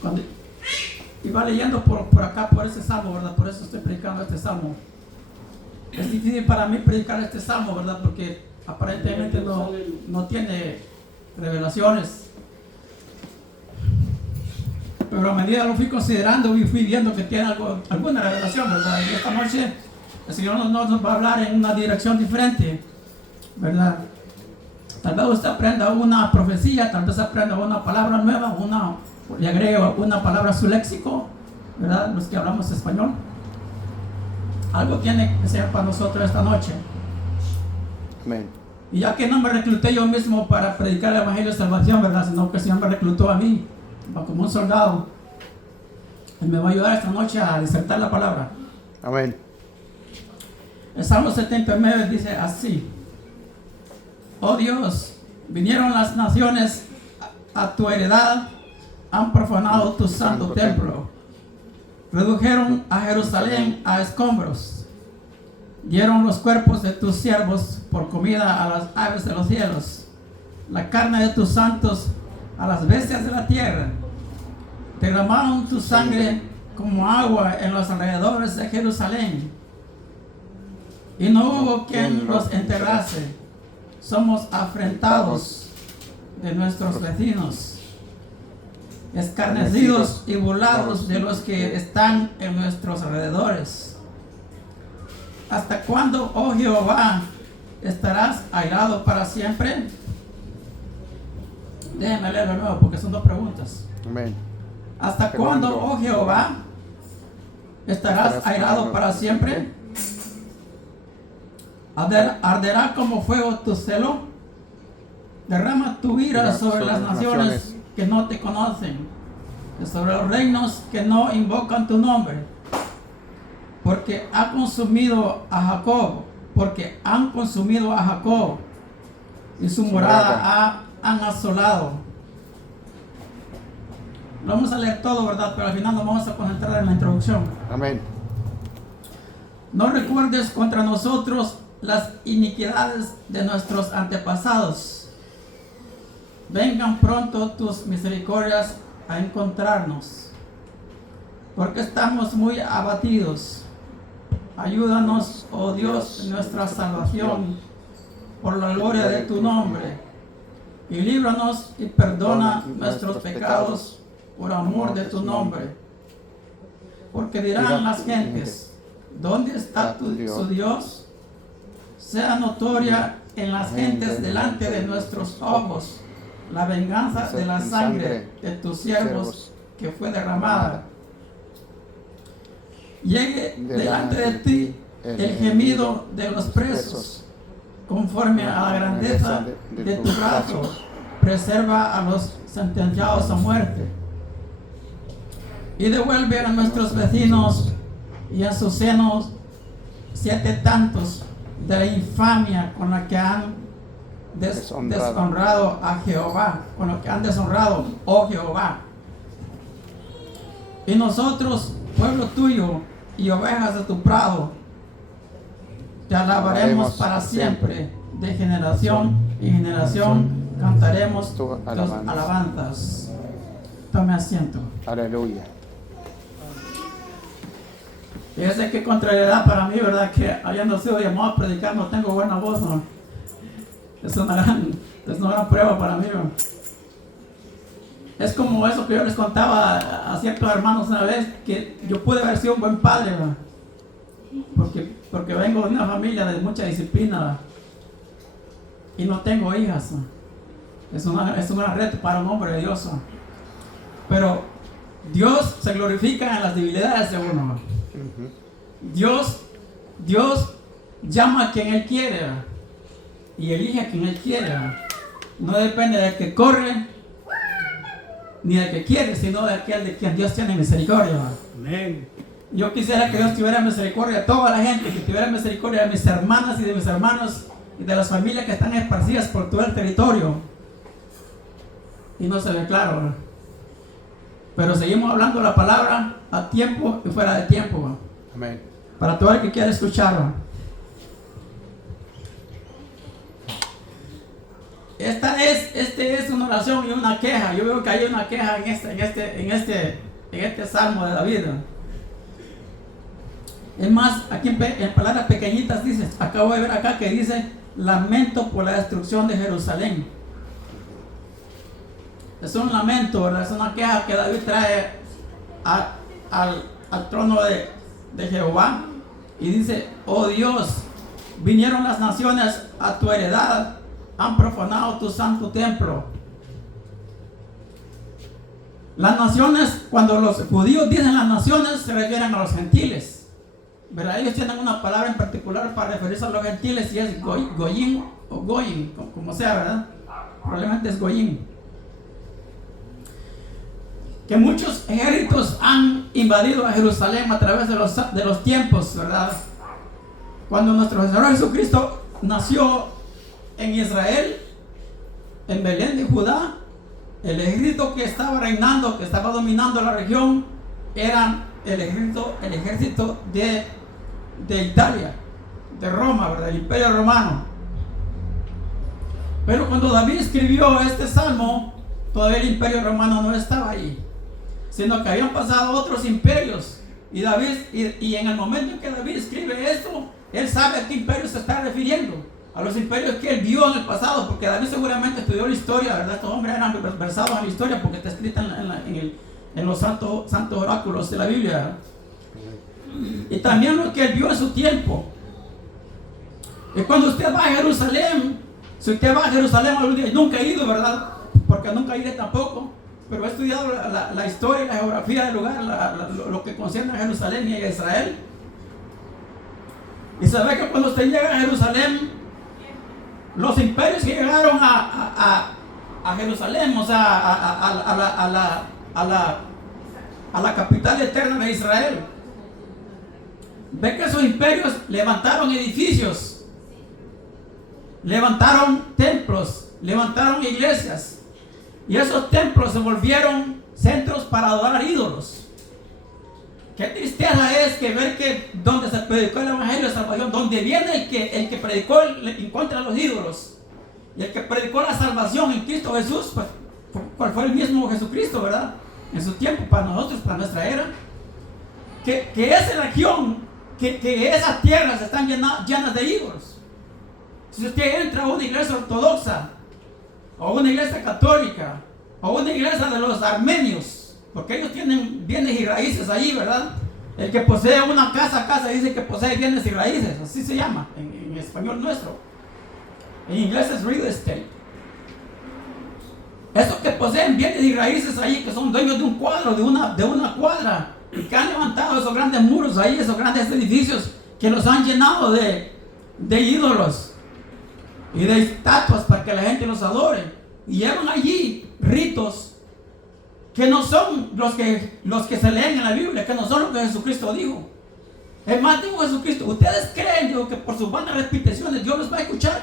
Cuando iba leyendo por acá, por ese salmo, ¿verdad? Por eso estoy predicando este salmo. Es difícil para mí predicar este salmo, ¿verdad? Porque aparentemente no tiene revelaciones. Pero a medida lo fui considerando y fui viendo que tiene alguna revelación, ¿verdad? Y esta noche el Señor nos va a hablar en una dirección diferente, ¿verdad? Tal vez usted aprenda una profecía, tal vez aprenda una palabra nueva, le agregue una palabra a su léxico, ¿verdad? Los que hablamos español. Algo tiene que ser para nosotros esta noche. Amén. Y ya que no me recluté yo mismo para predicar el Evangelio de Salvación, ¿verdad? Sino que el Señor me reclutó a mí, como un soldado. Y me va a ayudar esta noche a disertar la palabra. Amén. El Salmo 79 dice así: oh Dios, vinieron las naciones a tu heredad, han profanado tu santo templo, redujeron a Jerusalén a escombros, dieron los cuerpos de tus siervos por comida a las aves de los cielos, la carne de tus santos a las bestias de la tierra, derramaron tu sangre como agua en los alrededores de Jerusalén, y no hubo quien los enterrase. Somos afrentados de nuestros vecinos, escarnecidos y burlados de los que están en nuestros alrededores. ¿Hasta cuándo, oh Jehová, estarás airado para siempre? Déjenme leerlo de nuevo porque son dos preguntas. Amén. ¿Hasta cuándo, oh Jehová, estarás airado para siempre? ¿Arderá como fuego tu celo? Derrama tu ira sobre las naciones que no te conocen, sobre los reinos que no invocan tu nombre. Porque han consumido a Jacob, y su morada han asolado. Lo vamos a leer todo, ¿verdad? Pero al final nos vamos a concentrar en la introducción. Amén. No recuerdes contra nosotros las iniquidades de nuestros antepasados. Vengan pronto tus misericordias a encontrarnos, porque estamos muy abatidos. Ayúdanos, oh Dios, en nuestra salvación, por la gloria de tu nombre, y líbranos y perdona nuestros pecados por amor de tu nombre. Porque dirán las gentes: ¿dónde está su Dios? Sea notoria en las gentes delante de nuestros ojos la venganza de la sangre de tus siervos que fue derramada. Llegue delante de ti el gemido de los presos, conforme a la grandeza de tu brazo, preserva a los sentenciados a muerte. Y devuelve a nuestros vecinos y a sus senos 7 tantos de la infamia con la que han deshonrado a Jehová, con lo que han deshonrado, oh Jehová. Y nosotros, pueblo tuyo y ovejas de tu prado, te alabaremos para siempre. De generación en generación cantaremos tus alabanzas. Tome asiento. Aleluya. Fíjese qué contrariedad para mí, ¿verdad? Que habiendo sido llamado a predicar no tengo buena voz, ¿no? Es una gran prueba para mí, ¿no? Es como eso que yo les contaba a ciertos hermanos una vez, que yo pude haber sido un buen padre, ¿no? Porque vengo de una familia de mucha disciplina, ¿no? Y no tengo hijas, ¿no? Es un gran reto para un hombre de Dios, ¿no? Pero Dios se glorifica en las debilidades de uno, ¿no? Dios llama a quien Él quiere y elige a quien Él quiere. No depende del que corre ni del que quiere, sino de aquel de quien Dios tiene misericordia. Amén. Yo quisiera que Dios tuviera misericordia de toda la gente, que tuviera misericordia de mis hermanas y de mis hermanos y de las familias que están esparcidas por todo el territorio. Y no se ve claro, ¿no? Pero seguimos hablando la palabra a tiempo y fuera de tiempo, ¿no? Amén. Para todo el que quiera escucharlo. Este es una oración y una queja. Yo veo que hay una queja en este salmo de David. Es más, aquí en palabras pequeñitas dice, acabo de ver acá que dice, lamento por la destrucción de Jerusalén. Es un lamento, ¿verdad? Es una queja que David trae al trono de Jehová. Y dice, oh Dios, vinieron las naciones a tu heredad, han profanado tu santo templo. Las naciones, cuando los judíos dicen las naciones, se refieren a los gentiles. ¿Verdad? Ellos tienen una palabra en particular para referirse a los gentiles y es goyim o goyim, como sea, ¿verdad? Probablemente es goyim. Que muchos ejércitos han invadido a Jerusalén a través de los tiempos, ¿verdad? Cuando nuestro Señor Jesucristo nació en Israel, en Belén de Judá, el ejército que estaba reinando, que estaba dominando la región, era el ejército de Italia, de Roma, ¿verdad? El Imperio Romano. Pero cuando David escribió este salmo, todavía el Imperio Romano no estaba ahí, sino que habían pasado otros imperios. Y en el momento en que David escribe esto, él sabe a qué imperio se está refiriendo, a los imperios que él vio en el pasado, porque David seguramente estudió la historia, ¿verdad? Estos hombres eran versados en la historia porque está escrita en los santos oráculos de la Biblia, ¿verdad? Y también lo que él vio en su tiempo. Y cuando usted va a Jerusalén, si usted va a Jerusalén algún día, nunca he ido, ¿verdad? Porque nunca iré tampoco, pero he estudiado la historia y la geografía del lugar, lo que concierne a Jerusalén y a Israel. Y se ve que cuando usted llega a Jerusalén, los imperios que llegaron a Jerusalén, o sea, a la capital eterna de Israel, ve que esos imperios levantaron edificios, levantaron templos, levantaron iglesias, y esos templos se volvieron centros para adorar ídolos. Qué tristeza es que ver que donde se predicó el evangelio de salvación, donde viene el que predicó en contra de los ídolos, y el que predicó la salvación en Cristo Jesús, pues, cuál fue el mismo Jesucristo, ¿verdad? En su tiempo, para nosotros, para nuestra era, que esa región, que esas tierras están llenas de ídolos. Si usted entra a una iglesia ortodoxa, o una iglesia católica, o una iglesia de los armenios, porque ellos tienen bienes y raíces ahí, ¿verdad? El que posee una casa dice que posee bienes y raíces, así se llama en español nuestro. En inglés es real estate. Esos que poseen bienes y raíces ahí, que son dueños de un cuadro, de una cuadra, y que han levantado esos grandes muros ahí, esos grandes edificios, que los han llenado de ídolos y de estatuas para que la gente los adore, y llevan allí ritos que no son los que se leen en la Biblia, que no son lo que Jesucristo dijo. Es más, dijo Jesucristo, ustedes creen, digo, que por sus vanas repeticiones Dios los va a escuchar.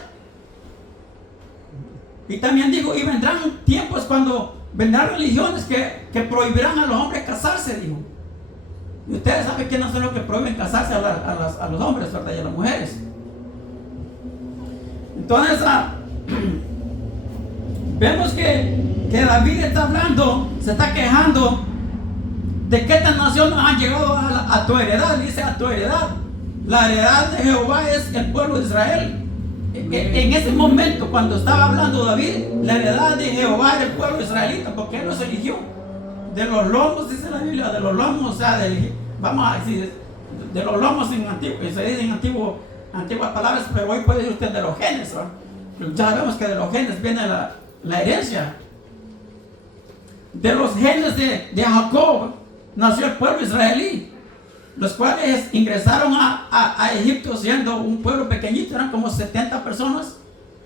Y también dijo, y vendrán tiempos cuando vendrán religiones que prohibirán a los hombres casarse, dijo. Y ustedes saben quiénes son los que prohíben casarse a los hombres, ¿verdad? Y a las mujeres. Entonces, vemos que David está hablando, se está quejando de que estas naciones han llegado a tu heredad. Dice, a tu heredad. La heredad de Jehová es el pueblo de Israel. En ese momento, cuando estaba hablando David, la heredad de Jehová era el pueblo israelita, porque él los eligió. De los lomos, dice la Biblia, de los lomos, o sea, vamos a decir, de los lomos en antiguo, se dice en antiguas palabras, pero hoy puede decir usted de los genes, ¿no? Ya sabemos que de los genes viene la herencia. De los genes de Jacob nació el pueblo israelí, los cuales ingresaron a Egipto siendo un pueblo pequeñito, eran como 70 personas,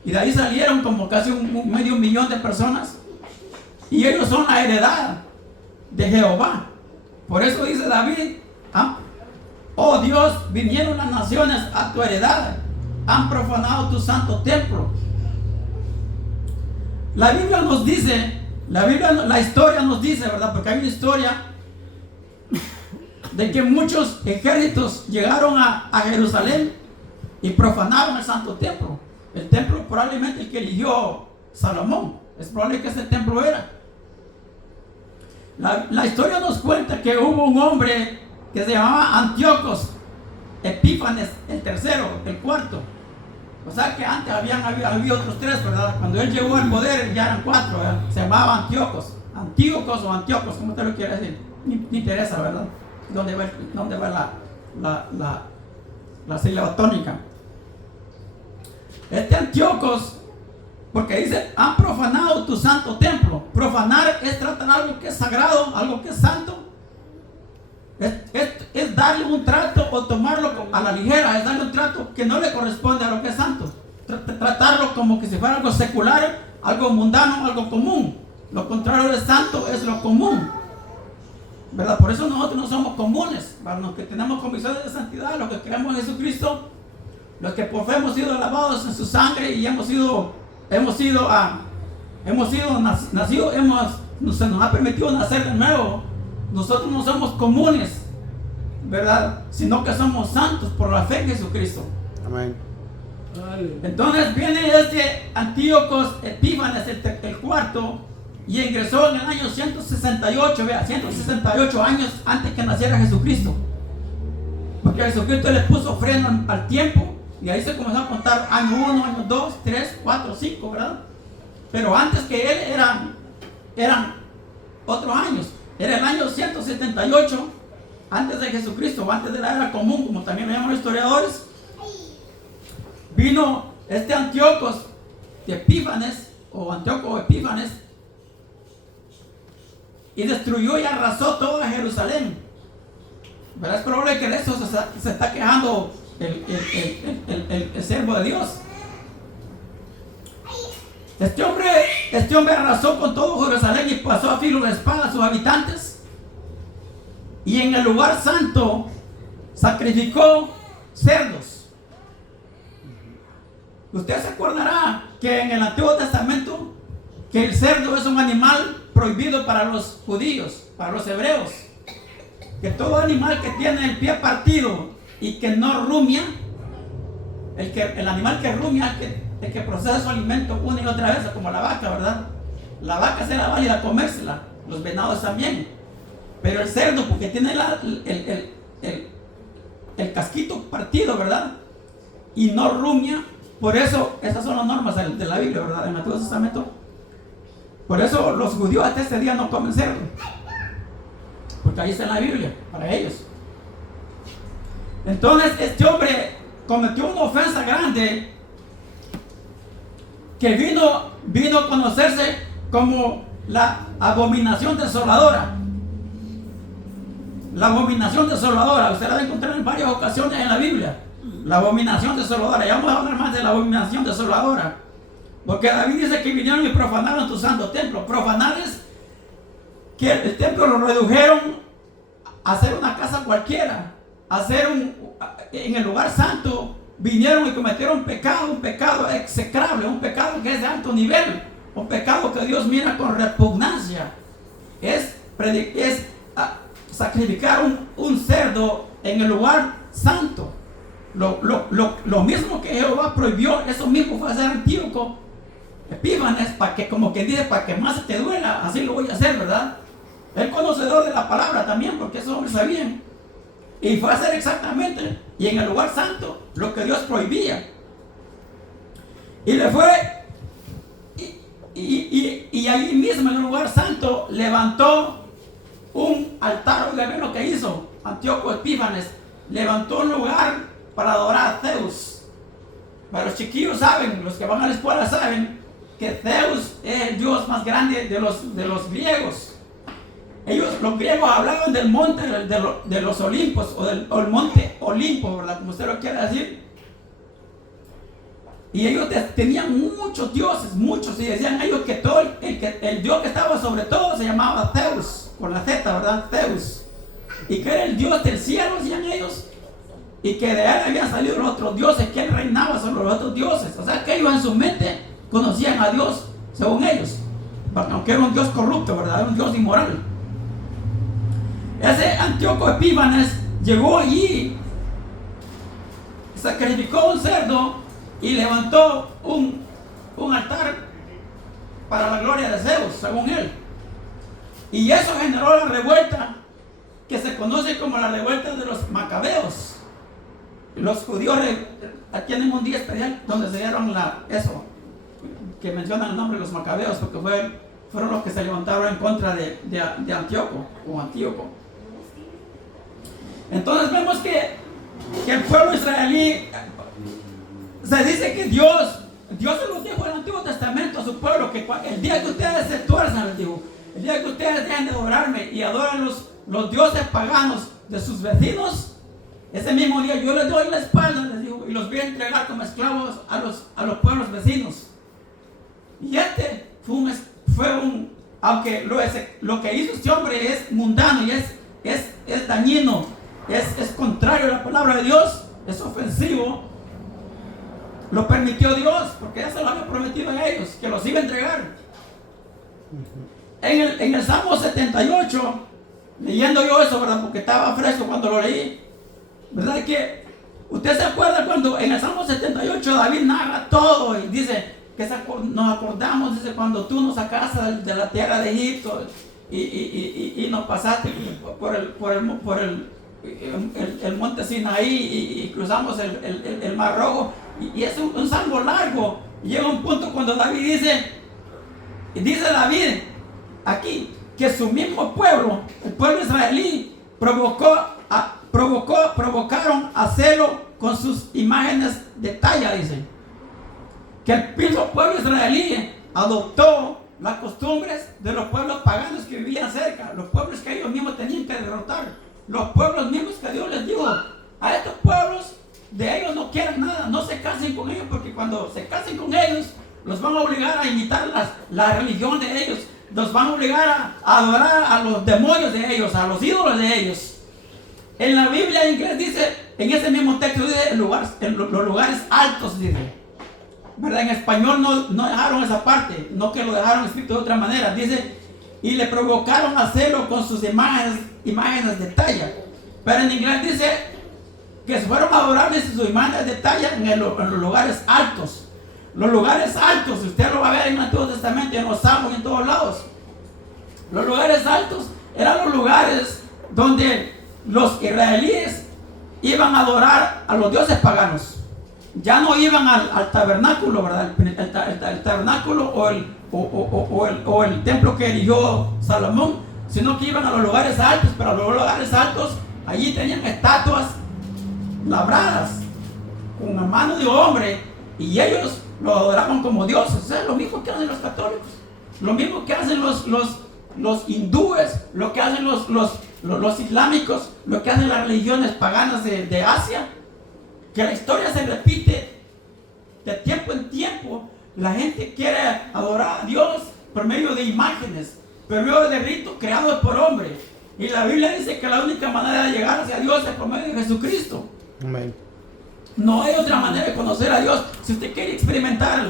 y de ahí salieron como casi un medio millón de personas, y ellos son la heredad de Jehová. Por eso dice David, oh Dios, vinieron las naciones a tu heredad, han profanado tu santo templo. La Biblia nos dice, la historia nos dice, ¿verdad? Porque hay una historia de que muchos ejércitos llegaron a Jerusalén y profanaron el santo templo. El templo probablemente el que eligió Salomón. Es probable que ese templo era. La historia nos cuenta que hubo un hombre que se llamaba Antíocos Epífanes, el tercero, el cuarto. O sea que antes había otros tres, ¿verdad? Cuando él llegó al poder ya eran cuatro, ¿verdad? Se llamaba Antíocos. Antíocos o Antíocos, ¿cómo te lo quiere decir? Ni interesa, ¿verdad? ¿Dónde va la sílaba tónica? Este Antíocos, porque dice, han profanado tu santo templo. Profanar es tratar algo que es sagrado, algo que es santo. Es darle un trato o tomarlo a la ligera, es darle un trato que no le corresponde a lo que es santo. Tratarlo como que si fuera algo secular, algo mundano, algo común. Lo contrario de santo es lo común, ¿verdad? Por eso nosotros no somos comunes, para los que tenemos convicciones de santidad, los que creemos en Jesucristo, los que por fe hemos sido lavados en su sangre y se nos ha permitido nacer de nuevo. Nosotros no somos comunes, ¿verdad? Sino que somos santos por la fe en Jesucristo. Amén. Entonces viene este Antíocos Epífanes, el cuarto, y ingresó en el año 168, vea, 168 años antes que naciera Jesucristo. Porque Jesucristo le puso freno al tiempo, y ahí se comenzó a contar año 1, año 2, 3, 4, 5, ¿verdad? Pero antes que él eran otros años. Era el año 178 antes de Jesucristo, o antes de la era común, como también lo llaman los historiadores. Vino este Antíocos de Epífanes, o Antíoco Epífanes, y destruyó y arrasó toda Jerusalén. ¿Verdad? Es probable que de eso se está quejando el siervo de Dios. Este hombre arrasó con todo Jerusalén y pasó a filo de espada a sus habitantes. Y en el lugar santo sacrificó cerdos. Usted se acordará que en el Antiguo Testamento que el cerdo es un animal prohibido para los judíos, para los hebreos. Que todo animal que tiene el pie partido y que no rumia, el animal que rumia, el que procesa su alimento una y otra vez, como la vaca, ¿verdad? La vaca se la vale a comérsela, los venados también. Pero el cerdo, porque tiene el casquito partido, ¿verdad? Y no rumia. Por eso, esas son las normas de la Biblia, ¿verdad? En el Antiguo Testamento. Por eso los judíos hasta este día no comen cerdo. Porque ahí está en la Biblia, para ellos. Entonces, este hombre cometió una ofensa grande que vino a conocerse como la abominación desoladora. La abominación desoladora, usted la va a encontrar en varias ocasiones en la Biblia. La abominación desoladora, ya vamos a hablar más de la abominación desoladora. Porque David dice que vinieron y profanaron tu santo templo. Profanar es que el templo lo redujeron a hacer una casa cualquiera, en el lugar santo. Vinieron y cometieron un pecado execrable, un pecado que es de alto nivel, un pecado que Dios mira con repugnancia. Es sacrificar un cerdo en el lugar santo. Lo mismo que Jehová prohibió, eso mismo fue hacer Antíoco Epífanes, para que, como quien dice, para que más se te duela, así lo voy a hacer, ¿verdad? El conocedor de la palabra también, porque esos hombres sabían. Y fue a hacer exactamente, y en el lugar santo, lo que Dios prohibía. Y le fue, y allí mismo en el lugar santo, levantó un altar. Oiga bien lo que hizo Antíoco Epífanes. Levantó un lugar para adorar a Zeus. Para los chiquillos saben, los que van a la escuela saben, que Zeus es el dios más grande de los griegos. Los griegos hablaban del monte de los Olimpos, o el monte Olimpo, ¿verdad? Como usted lo quiera decir. Y ellos tenían muchos dioses, y decían ellos que el dios que estaba sobre todo se llamaba Zeus, con la Z, ¿verdad? Zeus. Y que era el dios del cielo, decían ellos. Y que de él habían salido los otros dioses, que él reinaba sobre los otros dioses. O sea que ellos en su mente conocían a Dios, según ellos. Aunque era un dios corrupto, ¿verdad? Era un dios inmoral. Ese Antíoco Epífanes llegó allí, sacrificó un cerdo y levantó un altar para la gloria de Zeus, según él. Y eso generó la revuelta que se conoce como la revuelta de los macabeos. Los judíos tienen un día especial donde se dieron eso, que mencionan el nombre de los macabeos, porque fueron los que se levantaron en contra de Antíoco. Entonces vemos que el pueblo israelí, se dice que Dios se lo dijo en el Antiguo Testamento a su pueblo, que el día que ustedes se tuerzan, les dijo, el día que ustedes dejen de adorarme y adoran los dioses paganos de sus vecinos, ese mismo día yo les doy la espalda, les digo, y los voy a entregar como esclavos a los pueblos vecinos. Y aunque lo que hizo este hombre es mundano y es dañino, es contrario a la palabra de Dios, es ofensivo, lo permitió Dios, porque ya se lo había prometido a ellos, que los iba a entregar. En el Salmo 78, leyendo yo eso, ¿verdad? Porque estaba fresco cuando lo leí, ¿verdad? Que usted se acuerda cuando en el Salmo 78 David narra todo y dice que nos acordamos, dice, cuando tú nos sacaste de la tierra de Egipto y nos pasaste por el monte Sinaí y cruzamos el Mar Rojo, y es un salmo largo. Y llega un punto cuando David dice David aquí que su mismo pueblo, el pueblo israelí, provocaron a celo con sus imágenes de talla, dice. Que el mismo pueblo israelí adoptó las costumbres de los pueblos paganos que vivían cerca, los pueblos que ellos mismos tenían que derrotar, los pueblos mismos que Dios les dijo, a estos pueblos de ellos no quieren nada, no se casen con ellos, porque cuando se casen con ellos los van a obligar a imitar la religión de ellos, los van a obligar a adorar a los demonios de ellos, a los ídolos de ellos. En la Biblia en inglés dice, en ese mismo texto dice los lugares altos, dice, ¿verdad? En español no dejaron esa parte, no que lo dejaron escrito de otra manera. Dice, y le provocaron a celo con sus imágenes de talla. Pero en inglés dice que fueron a adorarles sus imágenes de talla en los lugares altos. Los lugares altos, usted lo va a ver en el Antiguo Testamento, en los Salmos y en todos lados. Los lugares altos eran los lugares donde los israelíes iban a adorar a los dioses paganos. Ya no iban al tabernáculo, ¿verdad? El tabernáculo o el templo que erigió Salomón, sino que iban a los lugares altos. Pero a los lugares altos, allí tenían estatuas labradas con la mano de hombre, y ellos lo adoraban como dioses. O sea, lo mismo que hacen los católicos, lo mismo que hacen los hindúes, lo que hacen los islámicos, lo que hacen las religiones paganas de Asia, que la historia se repite de tiempo en tiempo. La gente quiere adorar a Dios por medio de imágenes, por medio de ritos creados por hombres. Y la Biblia dice que la única manera de llegar hacia Dios es por medio de Jesucristo. Amén. No hay otra manera de conocer a Dios. Si usted quiere experimentar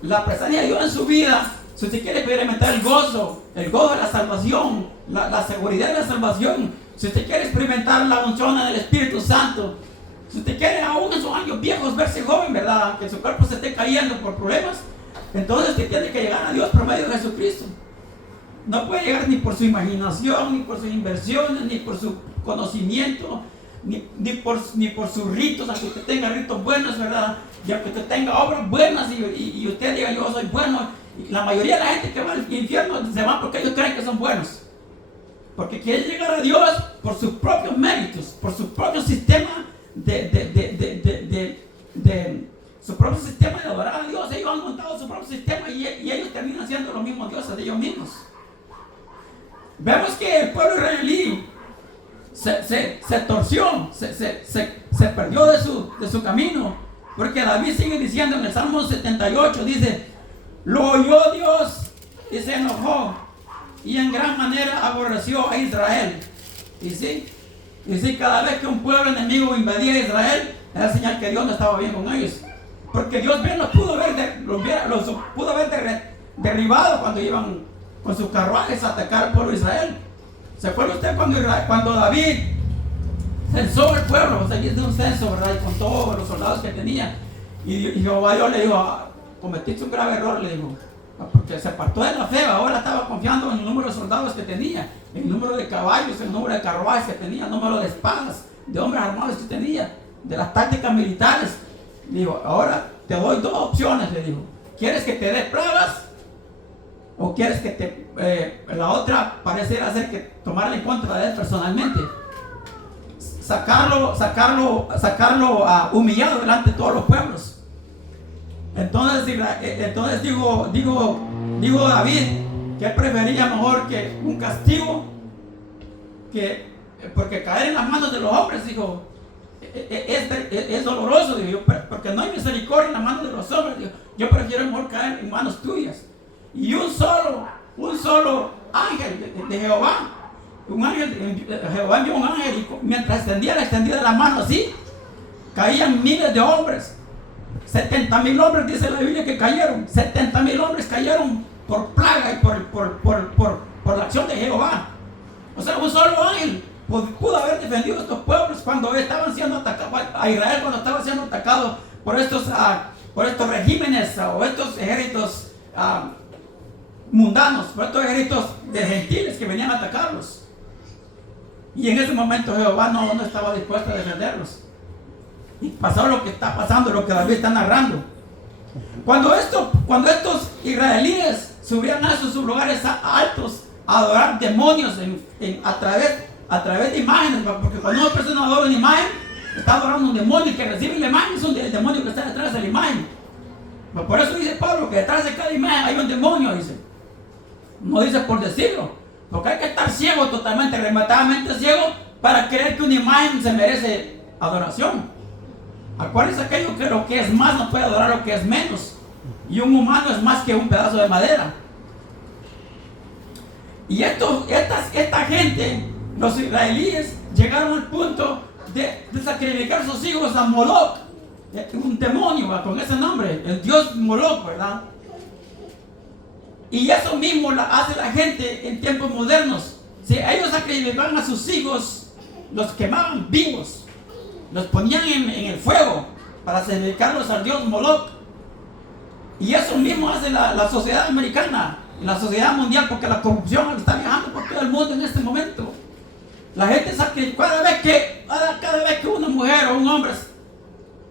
la presencia de Dios en su vida, si usted quiere experimentar el gozo de la salvación, la seguridad de la salvación, si usted quiere experimentar la unción del Espíritu Santo, si usted quiere aún en sus años viejos verse joven, ¿verdad? Aunque su cuerpo se esté cayendo por problemas, entonces usted tiene que llegar a Dios por medio de Jesucristo. No puede llegar ni por su imaginación, ni por sus inversiones, ni por su conocimiento, ni por sus ritos, aunque usted tenga ritos buenos, ¿verdad? Y aunque usted tenga obras buenas y usted diga yo soy bueno, y la mayoría de la gente que va al infierno se va porque ellos creen que son buenos. Porque quieren llegar a Dios por sus propios méritos, por su propio sistema su propio sistema de adorar a Dios. Ellos han montado su propio sistema y ellos terminan siendo los mismos dioses de ellos mismos. Vemos que el pueblo israelí se torció, se perdió de su camino, porque David sigue diciendo en el Salmo 78, dice, lo oyó Dios y se enojó y en gran manera aborreció a Israel. Y sí, cada vez que un pueblo enemigo invadía a Israel, era señal que Dios no estaba bien con ellos, porque Dios bien los pudo haber derribado cuando iban con sus carruajes a atacar al pueblo de Israel. ¿Se acuerda usted cuando David censó el pueblo? O sea, hizo un censo, ¿verdad? Y con todos los soldados que tenía. Y Jehová Dios le dijo, cometiste un grave error, le dijo. porque se apartó de la fe, ahora estaba confiando en el número de soldados que tenía, en el número de caballos, en el número de carruajes que tenía, el número de espadas, de hombres armados que tenía, de las tácticas militares. Dijo, ahora te doy dos opciones, le dijo. ¿Quieres que te dé plagas? ¿O quieres que la otra pareciera ser que tomarle en contra de él personalmente? Sacarlo humillado delante de todos los pueblos. Entonces digo David que él prefería mejor que un castigo, porque caer en las manos de los hombres, dijo, es doloroso, digo, porque no hay misericordia en las manos de los hombres. Digo, yo prefiero mejor caer en manos tuyas. Y un solo ángel de Jehová, Jehová envió un ángel, y mientras extendía la mano así, caían miles de hombres. 70,000 hombres, dice la Biblia, que cayeron. 70,000 hombres cayeron por plaga y por la acción de Jehová. O sea, un solo ángel pudo haber defendido a estos pueblos cuando estaban siendo atacados, a Israel cuando estaba siendo atacado por estos regímenes o estos ejércitos mundanos, por estos ejércitos de gentiles que venían a atacarlos. Y en ese momento Jehová no estaba dispuesto a defenderlos. Y pasó lo que está pasando, lo que David está narrando. Cuando estos israelíes subían a sus lugares altos a adorar demonios a través de imágenes, porque cuando una persona adora una imagen, está adorando un demonio, y que recibe la imagen es el demonio que está detrás de la imagen. Por eso dice Pablo que detrás de cada imagen hay un demonio, dice. No dice por decirlo, porque hay que estar ciego, totalmente, rematadamente ciego, para creer que una imagen se merece adoración. Acuérdense aquello que lo que es más no puede adorar lo que es menos, y un humano es más que un pedazo de madera. Y esta gente, los israelíes, llegaron al punto de sacrificar a sus hijos a Moloch, un demonio con ese nombre, el dios Moloch, ¿verdad? Y eso mismo hace la gente en tiempos modernos. Si ellos sacrificaban a sus hijos, los quemaban vivos, los ponían en el fuego para sacrificarlos al dios Moloch. Y eso mismo hace la sociedad americana, la sociedad mundial, porque la corrupción está viajando por todo el mundo en este momento. La gente sacrifica, cada vez que una mujer o un hombre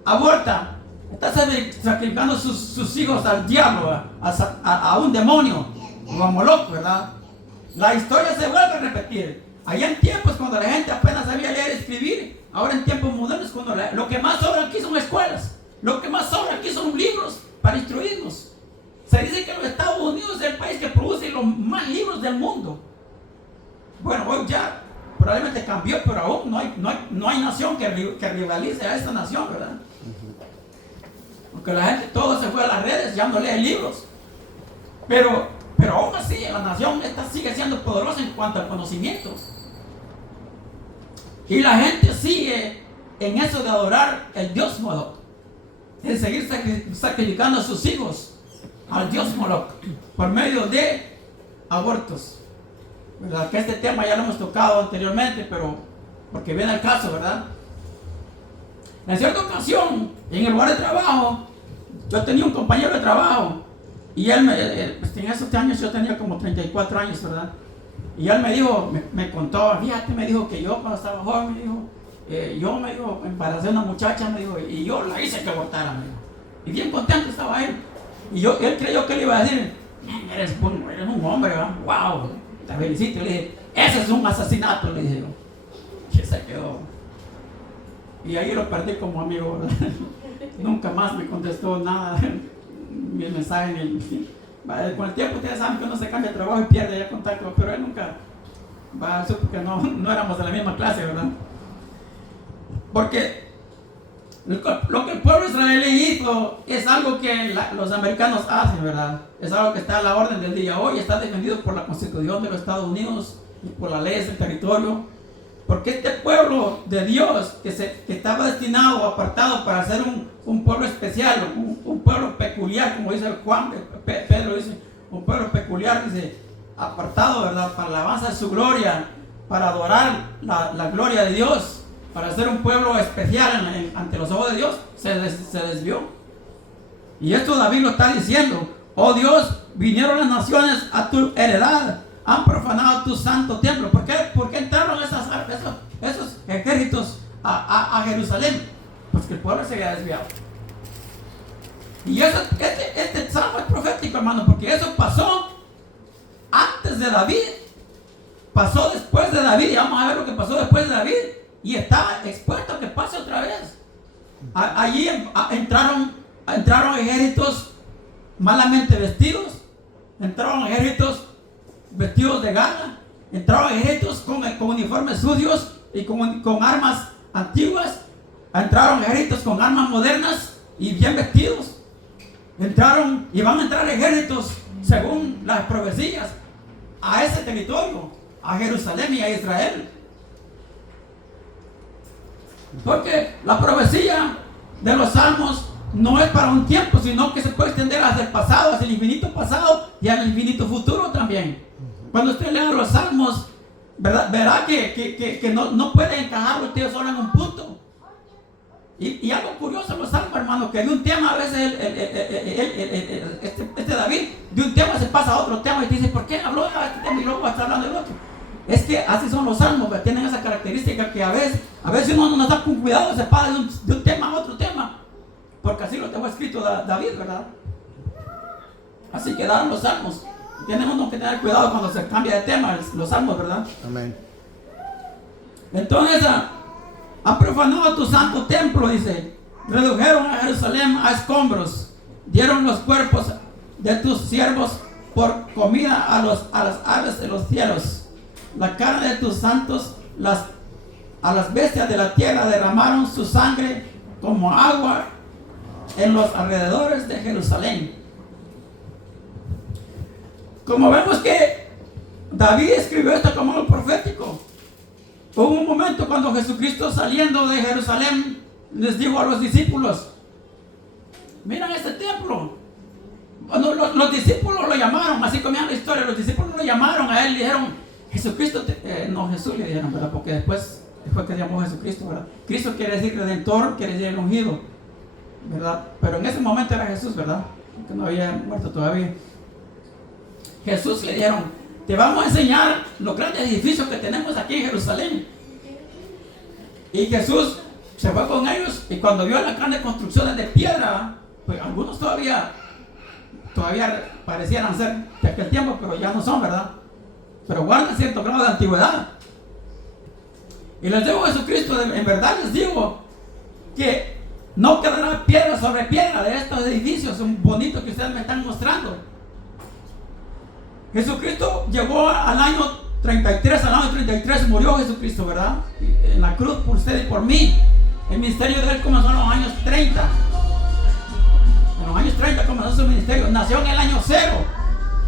aborta, está sacrificando sus hijos al diablo, a un demonio, o a Moloch, ¿verdad? La historia se vuelve a repetir. Allá en tiempos cuando la gente apenas sabía leer y escribir, ahora en tiempos modernos, cuando lo que más sobra aquí son escuelas, lo que más sobra aquí son libros para instruirnos. Se dice que los Estados Unidos es el país que produce los más libros del mundo. Bueno, hoy ya probablemente cambió, pero aún no hay nación que rivalice a esta nación, ¿verdad? Porque la gente, todo se fue a las redes, ya no lee libros. Pero aún así, la nación esta sigue siendo poderosa en cuanto al conocimiento. Y la gente sigue en eso de adorar el dios Moloch, en seguir sacrificando a sus hijos al dios Moloch por medio de abortos, ¿verdad? Que este tema ya lo hemos tocado anteriormente, pero porque viene el caso, ¿verdad? En cierta ocasión, en el lugar de trabajo, yo tenía un compañero de trabajo y él en esos años yo tenía como 34 años, ¿verdad? Y él me dijo, me contó, fíjate, me dijo que yo cuando estaba joven, me dijo, embaracé a una muchacha, me dijo, y yo la hice que abortara, me dijo. Y bien contento estaba él. Y él creyó que le iba a decir, eres un hombre, ¿verdad? Wow, te felicito. Y le dije, ese es un asesinato, le dije yo. Y se quedó. Y ahí lo perdí como amigo, ¿verdad? Nunca más me contestó nada, mi mensaje. Con el tiempo ustedes saben que uno se cambia de trabajo y pierde ya contacto, pero él nunca va a eso porque no éramos de la misma clase, ¿verdad? Porque lo que el pueblo israelí hizo es algo que los americanos hacen, ¿verdad? Es algo que está a la orden del día hoy, está defendido por la Constitución de los Estados Unidos y por las leyes del territorio. Porque este pueblo de Dios que estaba destinado, apartado para ser un pueblo especial, un pueblo peculiar, como dice Juan, Pedro dice, un pueblo peculiar, dice, apartado, ¿verdad? Para la alabanza de su gloria, para adorar la gloria de Dios, para ser un pueblo especial ante los ojos de Dios, se desvió. Y esto David lo está diciendo, oh Dios, vinieron las naciones a tu heredad, han profanado tu santo templo. ¿Por qué entraron esos ejércitos a Jerusalén? Pues que el pueblo se había desviado. Y este salmo es profético, hermano, porque eso pasó antes de David, pasó después de David, y vamos a ver lo que pasó después de David, y está expuesto a que pase otra vez. Allí entraron ejércitos malamente vestidos, entraron ejércitos vestidos de gala, entraron ejércitos con uniformes sucios y con armas antiguas, entraron ejércitos con armas modernas y bien vestidos. Entraron y van a entrar ejércitos, según las profecías, a ese territorio, a Jerusalén y a Israel. Porque la profecía de los salmos no es para un tiempo, sino que se puede extender hacia el pasado, hacia el infinito pasado y al infinito futuro también. Cuando usted lea los salmos, verá que no puede encajarlo usted solo en un punto. Y algo curioso en los salmos, hermano, que de un tema a veces este David, de un tema se pasa a otro tema y te dice, ¿por qué habló de este tema y luego está hablando del otro? Es que así son los salmos, tienen esa característica que a veces uno no está con cuidado, se pasa de un tema a otro tema, porque así lo tengo escrito David, ¿verdad? Así quedaron los salmos. Tiene uno que tener cuidado cuando se cambia de tema, los salmos, ¿verdad? Amén. Entonces, han profanado tu santo templo, dice. Redujeron a Jerusalén a escombros. Dieron los cuerpos de tus siervos por comida a las aves de los cielos. La carne de tus santos, a las bestias de la tierra derramaron su sangre como agua en los alrededores de Jerusalén. Como vemos que David escribió esto como algo profético. Hubo un momento cuando Jesucristo, saliendo de Jerusalén, les dijo a los discípulos: miren este templo. Cuando los discípulos lo llamaron, así como en la historia, los discípulos lo llamaron a él y dijeron: Jesucristo, no Jesús le dijeron, ¿verdad? Porque después que llamó Jesucristo, ¿verdad? Cristo quiere decir redentor, quiere decir el ungido, ¿verdad? Pero en ese momento era Jesús, ¿verdad? Que no había muerto todavía. Jesús le dijeron: te vamos a enseñar los grandes edificios que tenemos aquí en Jerusalén. Y Jesús se fue con ellos, y cuando vio las grandes construcciones de piedra, pues algunos todavía parecieran ser de aquel tiempo, pero ya no son, ¿verdad? Pero guardan cierto grado de antigüedad. Y les digo, Jesucristo, en verdad les digo que no quedará piedra sobre piedra de estos edificios bonitos que ustedes me están mostrando. Jesucristo llegó al año 33, murió Jesucristo, ¿verdad? En la cruz por usted y por mí. El ministerio de él comenzó en los años 30. En los años 30 comenzó su ministerio. Nació en el año 0.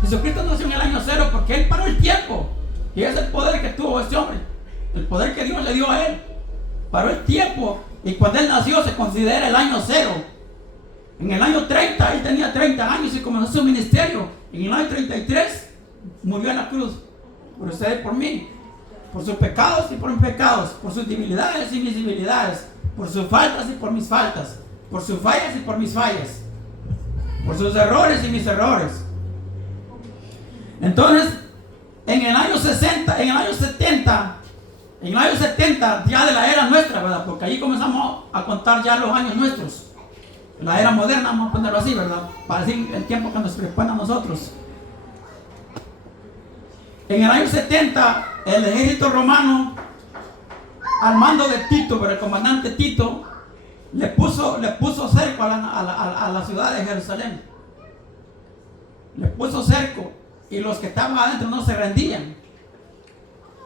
Jesucristo nació en el año 0 porque él paró el tiempo. Y es el poder que tuvo este hombre. El poder que Dios le dio a él. Paró el tiempo. Y cuando él nació se considera el año 0. En el año 30, él tenía 30 años y comenzó su ministerio. En el año 33 murió en la cruz. Por usted y por mí. Por sus pecados y por mis pecados. Por sus debilidades y mis debilidades. Por sus faltas y por mis faltas. Por sus fallas y por mis fallas. Por sus errores y mis errores. Entonces, en el año 60, en el año 70, ya de la era nuestra, ¿verdad? Porque ahí comenzamos a contar ya los años nuestros. La era moderna, vamos a ponerlo así, ¿verdad? Para decir el tiempo que nos corresponde a nosotros. En el año 70, el ejército romano, al mando de Tito, pero el comandante Tito, le puso cerco a la ciudad de Jerusalén. Le puso cerco. Y los que estaban adentro no se rendían.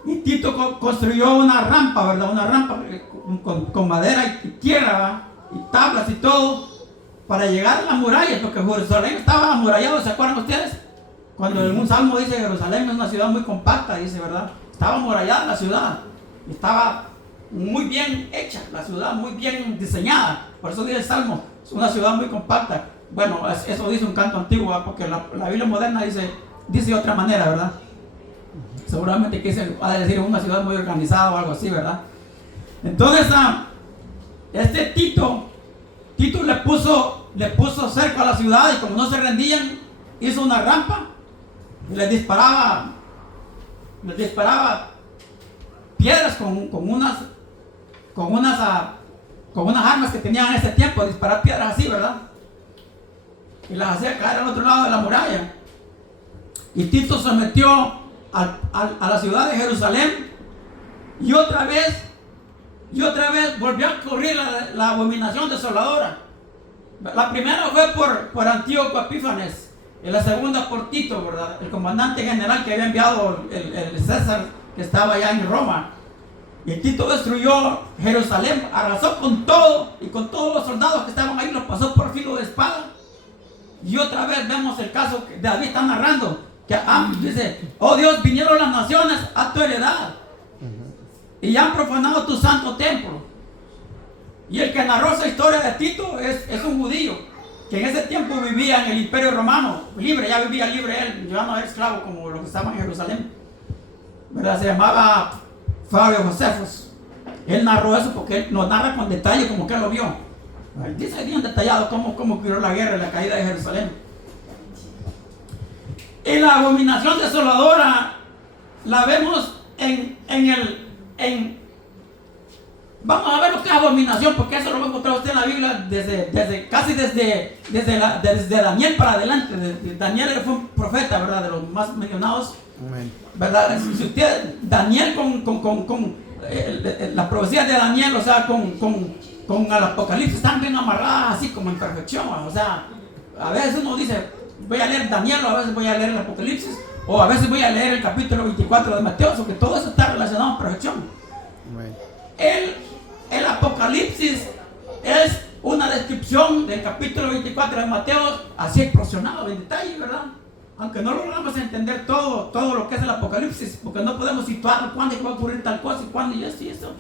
Y Tito construyó una rampa, ¿verdad? Una rampa con madera y tierra, y tablas y todo, para llegar a las murallas, porque Jerusalén estaba amurallado, ¿se acuerdan ustedes? Cuando en un salmo dice Jerusalén es una ciudad muy compacta, dice, ¿verdad? Estaba amurallada la ciudad, estaba muy bien hecha, la ciudad muy bien diseñada. Por eso dice el salmo, es una ciudad muy compacta. Bueno, eso dice un canto antiguo, ¿verdad? Porque la Biblia moderna dice de otra manera, ¿verdad? Seguramente va a decir una ciudad muy organizada o algo así, ¿verdad? Entonces, este Tito le puso cerco a la ciudad, y como no se rendían, hizo una rampa y les disparaba piedras con unas armas que tenían en ese tiempo, disparar piedras así, ¿verdad? Y las hacía caer al otro lado de la muralla. Y Tito se metió a la ciudad de Jerusalén y otra vez volvió a ocurrir la abominación desoladora. La primera fue por Antíoco Epífanes y la segunda por Tito, ¿verdad? El comandante general que había enviado el César, que estaba allá en Roma. Y Tito destruyó Jerusalén, arrasó con todo y con todos los soldados que estaban ahí, los pasó por filo de espada. Y otra vez vemos el caso que David está narrando, que dice: oh Dios, vinieron las naciones a tu heredad y han profanado tu santo templo. Y el que narró esa historia de Tito es un judío que en ese tiempo vivía en el Imperio Romano, libre, ya vivía libre él, ya no era esclavo como los que estaban en Jerusalén, ¿verdad? Se llamaba Fabio Josefos. Él narró eso porque él nos narra con detalle como que él lo vio. Dice bien detallado cómo ocurrió la guerra y la caída de Jerusalén. Y la abominación desoladora la vemos vamos a ver lo que es abominación, porque eso lo va a encontrar usted en la Biblia desde Daniel para adelante. Daniel fue un profeta, ¿verdad? De los más mencionados. Amén. ¿Verdad? Si usted, Daniel con las profecías de Daniel, o sea, con el Apocalipsis, están bien amarradas así como en perfección. O sea, a veces uno dice, voy a leer Daniel, o a veces voy a leer el Apocalipsis, o a veces voy a leer el capítulo 24 de Mateo, porque todo eso está relacionado en perfección. Amén. El Apocalipsis es una descripción del capítulo 24 de Mateo, así explosionado en detalle, ¿verdad? Aunque no logramos entender todo lo que es el Apocalipsis, porque no podemos situar cuándo va a ocurrir tal cosa y cuándo y esto y eso.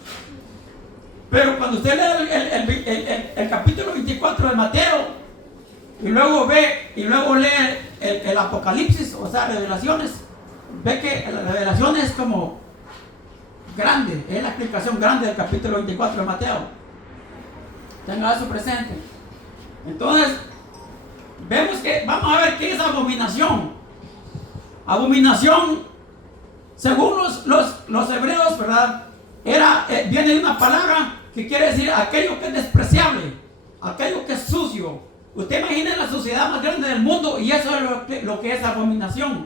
Pero cuando usted lee el capítulo 24 de Mateo y luego lee el Apocalipsis, o sea, revelaciones, ve que la revelación es como grande, es la explicación grande del capítulo 24 de Mateo. Tenga eso presente. Entonces, vemos que, vamos a ver qué es abominación. Abominación, según los hebreos, ¿verdad? Viene de una palabra que quiere decir aquello que es despreciable, aquello que es sucio. Usted imagina la suciedad más grande del mundo y eso es lo que es abominación.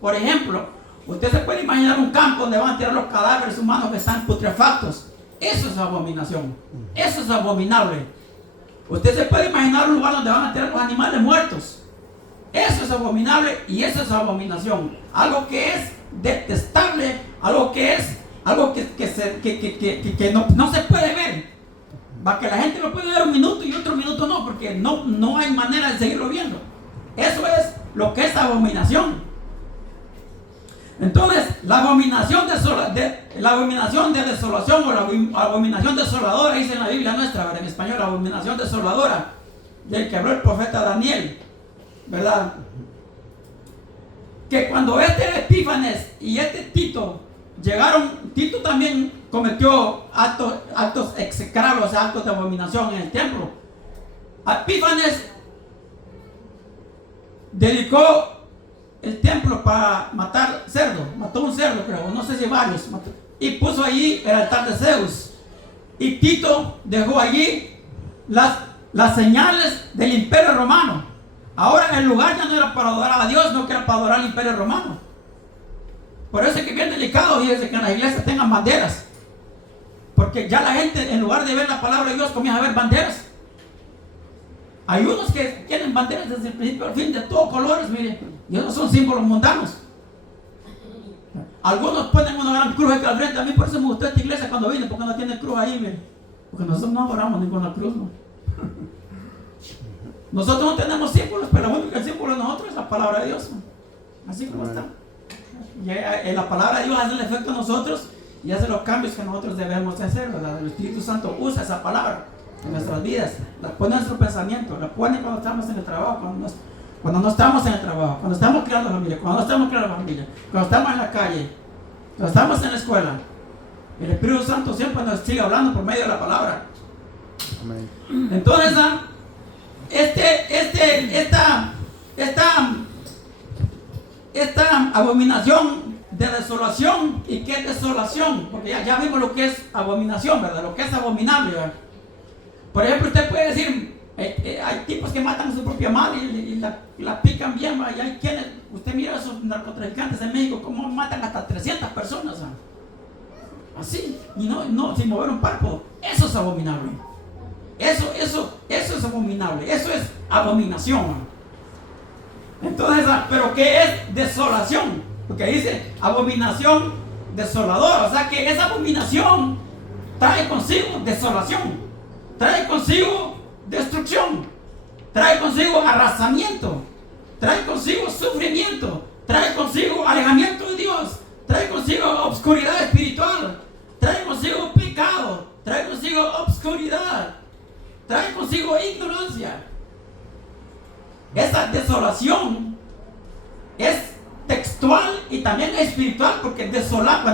Por ejemplo, usted se puede imaginar un campo donde van a tirar los cadáveres humanos que están putrefactos. Eso es abominación. Eso es abominable. Usted se puede imaginar un lugar donde van a tirar los animales muertos. Eso es abominable y eso es abominación. Algo que es detestable, algo que no se puede ver. Va, que la gente lo puede ver un minuto y otro minuto no, porque no hay manera de seguirlo viendo. Eso es lo que es abominación. Entonces, la abominación de desolación o la abominación desoladora, dice en la Biblia nuestra, ¿verdad? En español, la abominación desoladora, del que habló el profeta Daniel, ¿verdad? Que cuando este Epífanes y este Tito llegaron, Tito también cometió actos execrables, o sea, actos de abominación en el templo. Epífanes dedicó el templo para matar cerdos, mató un cerdo, creo, no sé si varios, y puso allí el altar de Zeus. Y Tito dejó allí las señales del Imperio Romano. Ahora el lugar ya no era para adorar a Dios, no que era para adorar al Imperio Romano. Por eso es que es bien delicado, fíjense, que en las iglesias tengan banderas, porque ya la gente, en lugar de ver la palabra de Dios, comienza a ver banderas. Hay unos que tienen banderas desde el principio al fin, de todos colores, mire, y esos son símbolos mundanos. Algunos ponen una gran cruz aquí al frente. A mí por eso me gustó esta iglesia cuando vine, porque no tiene cruz ahí, mire. Porque nosotros no adoramos ninguna cruz, ¿no? Nosotros no tenemos símbolos, pero bueno, el símbolo de nosotros es la palabra de Dios, ¿no? Así como está. Y la palabra de Dios hace el efecto a nosotros y hace los cambios que nosotros debemos de hacer, ¿verdad? El Espíritu Santo usa esa palabra en nuestras vidas, la pone en nuestro pensamiento, la pone cuando estamos en el trabajo, cuando no estamos en el trabajo, cuando estamos creando familia, cuando no estamos creando familia, cuando estamos en la calle, cuando estamos en la escuela. El Espíritu Santo siempre nos sigue hablando por medio de la palabra. Amén. Entonces, esta abominación de desolación. ¿Y qué es desolación? Porque ya vimos lo que es abominación, ¿verdad? Lo que es abominable, ¿verdad? Por ejemplo, usted puede decir, hay tipos que matan a su propia madre y la pican bien, ¿verdad? Y hay quienes, usted mira a esos narcotraficantes en México, cómo matan hasta 300 personas, ¿verdad? Así, y no, sin mover un párpado. Eso es abominable. Eso es abominable. Eso es abominación, ¿verdad? Entonces, ¿pero qué es desolación? Porque dice abominación desoladora. O sea que esa abominación trae consigo desolación, trae consigo destrucción, trae consigo arrasamiento, trae consigo sufrimiento, trae consigo alejamiento de Dios, trae consigo obscuridad espiritual, trae consigo pecado, trae consigo obscuridad, trae consigo ignorancia. Esa desolación es textual y también espiritual, porque desolar,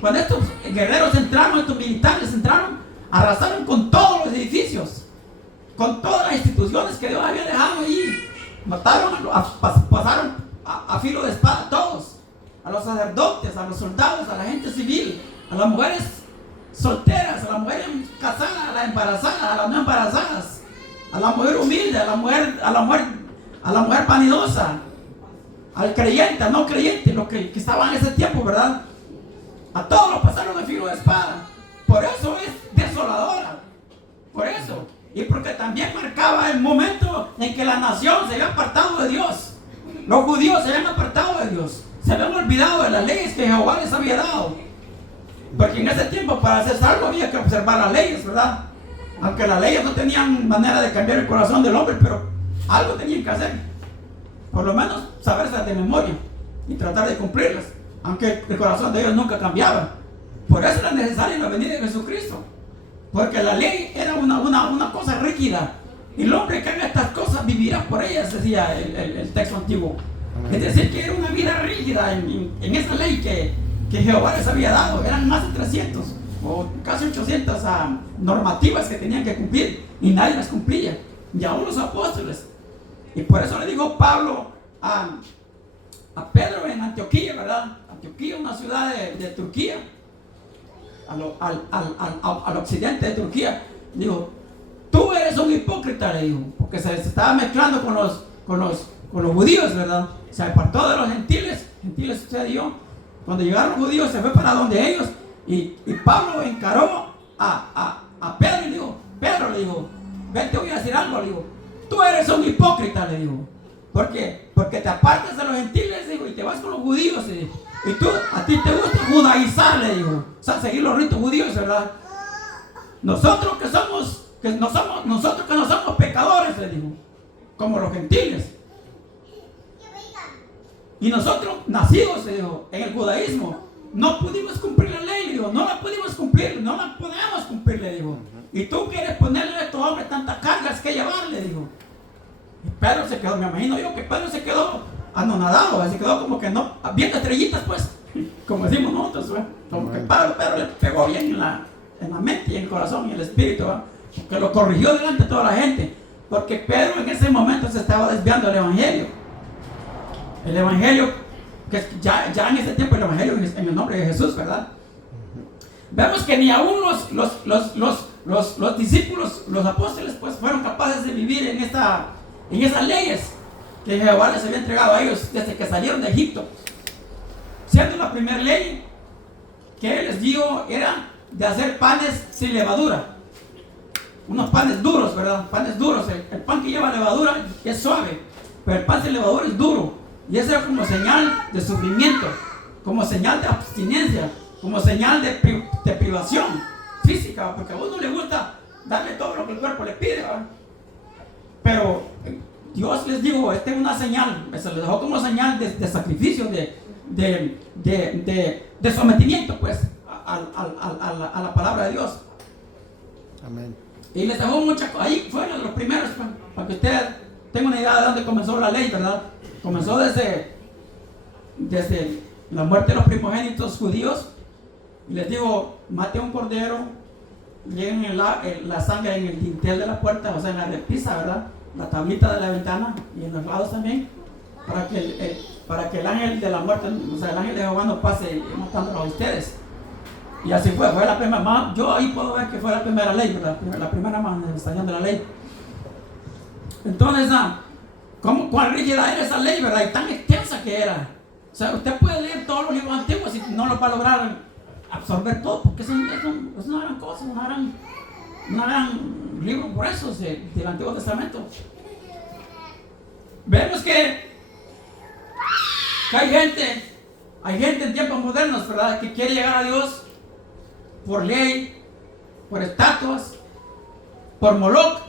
cuando estos guerreros entraron, estos militares entraron, arrasaron con todos los edificios, con todas las instituciones que Dios había dejado ahí, mataron, pasaron a filo de espada a todos, a los sacerdotes, a los soldados, a la gente civil, a las mujeres solteras, a las mujeres casadas, a las embarazadas, a las no embarazadas, a la mujer humilde, a la mujer vanidosa, al creyente, al no creyente, los que estaban en ese tiempo, ¿verdad? A todos los pasaron de filo de espada. Por eso es desoladora. Por eso. Y porque también marcaba el momento en que la nación se había apartado de Dios. Los judíos se habían apartado de Dios. Se habían olvidado de las leyes que Jehová les había dado. Porque en ese tiempo, para hacer algo, había que observar las leyes, ¿verdad? Aunque las leyes no tenían manera de cambiar el corazón del hombre, pero algo tenían que hacer. Por lo menos saberlas de memoria y tratar de cumplirlas, aunque el corazón de ellos nunca cambiaba. Por eso era necesaria la venida de Jesucristo, porque la ley era una cosa rígida, y el hombre que haga estas cosas vivirá por ellas, decía el texto antiguo. Es decir, que era una vida rígida en esa ley que Jehová les había dado. Eran más de 300 o casi 800 normativas que tenían que cumplir, y nadie las cumplía, y aún los apóstoles. Y por eso le dijo Pablo a Pedro en Antioquía, ¿verdad? Antioquía, una ciudad de Turquía, al occidente de Turquía. Dijo, tú eres un hipócrita, le dijo, porque se estaba mezclando con los judíos, ¿verdad? Se apartó de los gentiles sucedió. Cuando llegaron los judíos, se fue para donde ellos, y Pablo encaró a Pedro y le dijo, Pedro, le dijo, ven, te voy a decir algo, le dijo. Tú eres un hipócrita, le dijo. ¿Por qué? Porque te apartas de los gentiles, dijo, y te vas con los judíos, le dijo. Y tú, a ti te gusta judaizar, le dijo. O sea, seguir los ritos judíos, ¿verdad? Nosotros que no somos pecadores, le dijo, como los gentiles. Y nosotros, nacidos, le dijo, en el judaísmo, no pudimos cumplir la ley, le dijo. No la pudimos cumplir, no la podemos cumplir, le dijo. Y tú quieres ponerle a estos hombres tantas cargas que llevar, le dijo. Y Pedro se quedó, me imagino yo que Pedro se quedó anonadado, se quedó como que no, viendo estrellitas, pues, como decimos nosotros, ¿verdad? Como que Pedro le pegó bien en la mente y en el corazón y en el espíritu, ¿verdad? Que lo corrigió delante de toda la gente, porque Pedro en ese momento se estaba desviando del evangelio. El evangelio, que ya en ese tiempo el evangelio en el nombre de Jesús, ¿verdad? Vemos que ni aún los discípulos, los apóstoles, pues fueron capaces de vivir en esas leyes que Jehová les había entregado a ellos desde que salieron de Egipto. Siendo la primera ley que Él les dio era de hacer panes sin levadura. Unos panes duros, ¿verdad? Panes duros. El pan que lleva levadura es suave, pero el pan sin levadura es duro. Y eso era como señal de sufrimiento, como señal de abstinencia, como señal de privación física, porque a uno le gusta darle todo lo que el cuerpo le pide, ¿verdad? Pero Dios les dijo, esta es una señal, se les dejó como señal de sacrificio, de sometimiento, pues, a la palabra de Dios. Amén. Y les dejó muchas cosas. Ahí fueron los primeros, para que ustedes tengan una idea de dónde comenzó la ley, ¿verdad? Comenzó desde la muerte de los primogénitos judíos. Y les digo, mate un cordero, lleguen la sangre en el dintel de la puerta, o sea, en la repisa, ¿verdad? La tablita de la ventana y en los lados también, para que para que el ángel de la muerte, o sea, el ángel de Jehová no pase matándolo a ustedes. Y así fue la primera, yo ahí puedo ver que fue la primera ley, ¿verdad? La primera manifestación de la ley. Entonces, cuán rígida era esa ley, ¿verdad? Y tan extensa que era. O sea, usted puede leer todos los libros antiguos y no lo va a lograr absorber todo, porque es una gran cosa, una gran libro grueso del Antiguo Testamento. Vemos que hay gente en tiempos modernos, ¿verdad?, que quiere llegar a Dios por ley, por estatuas, por Moloch,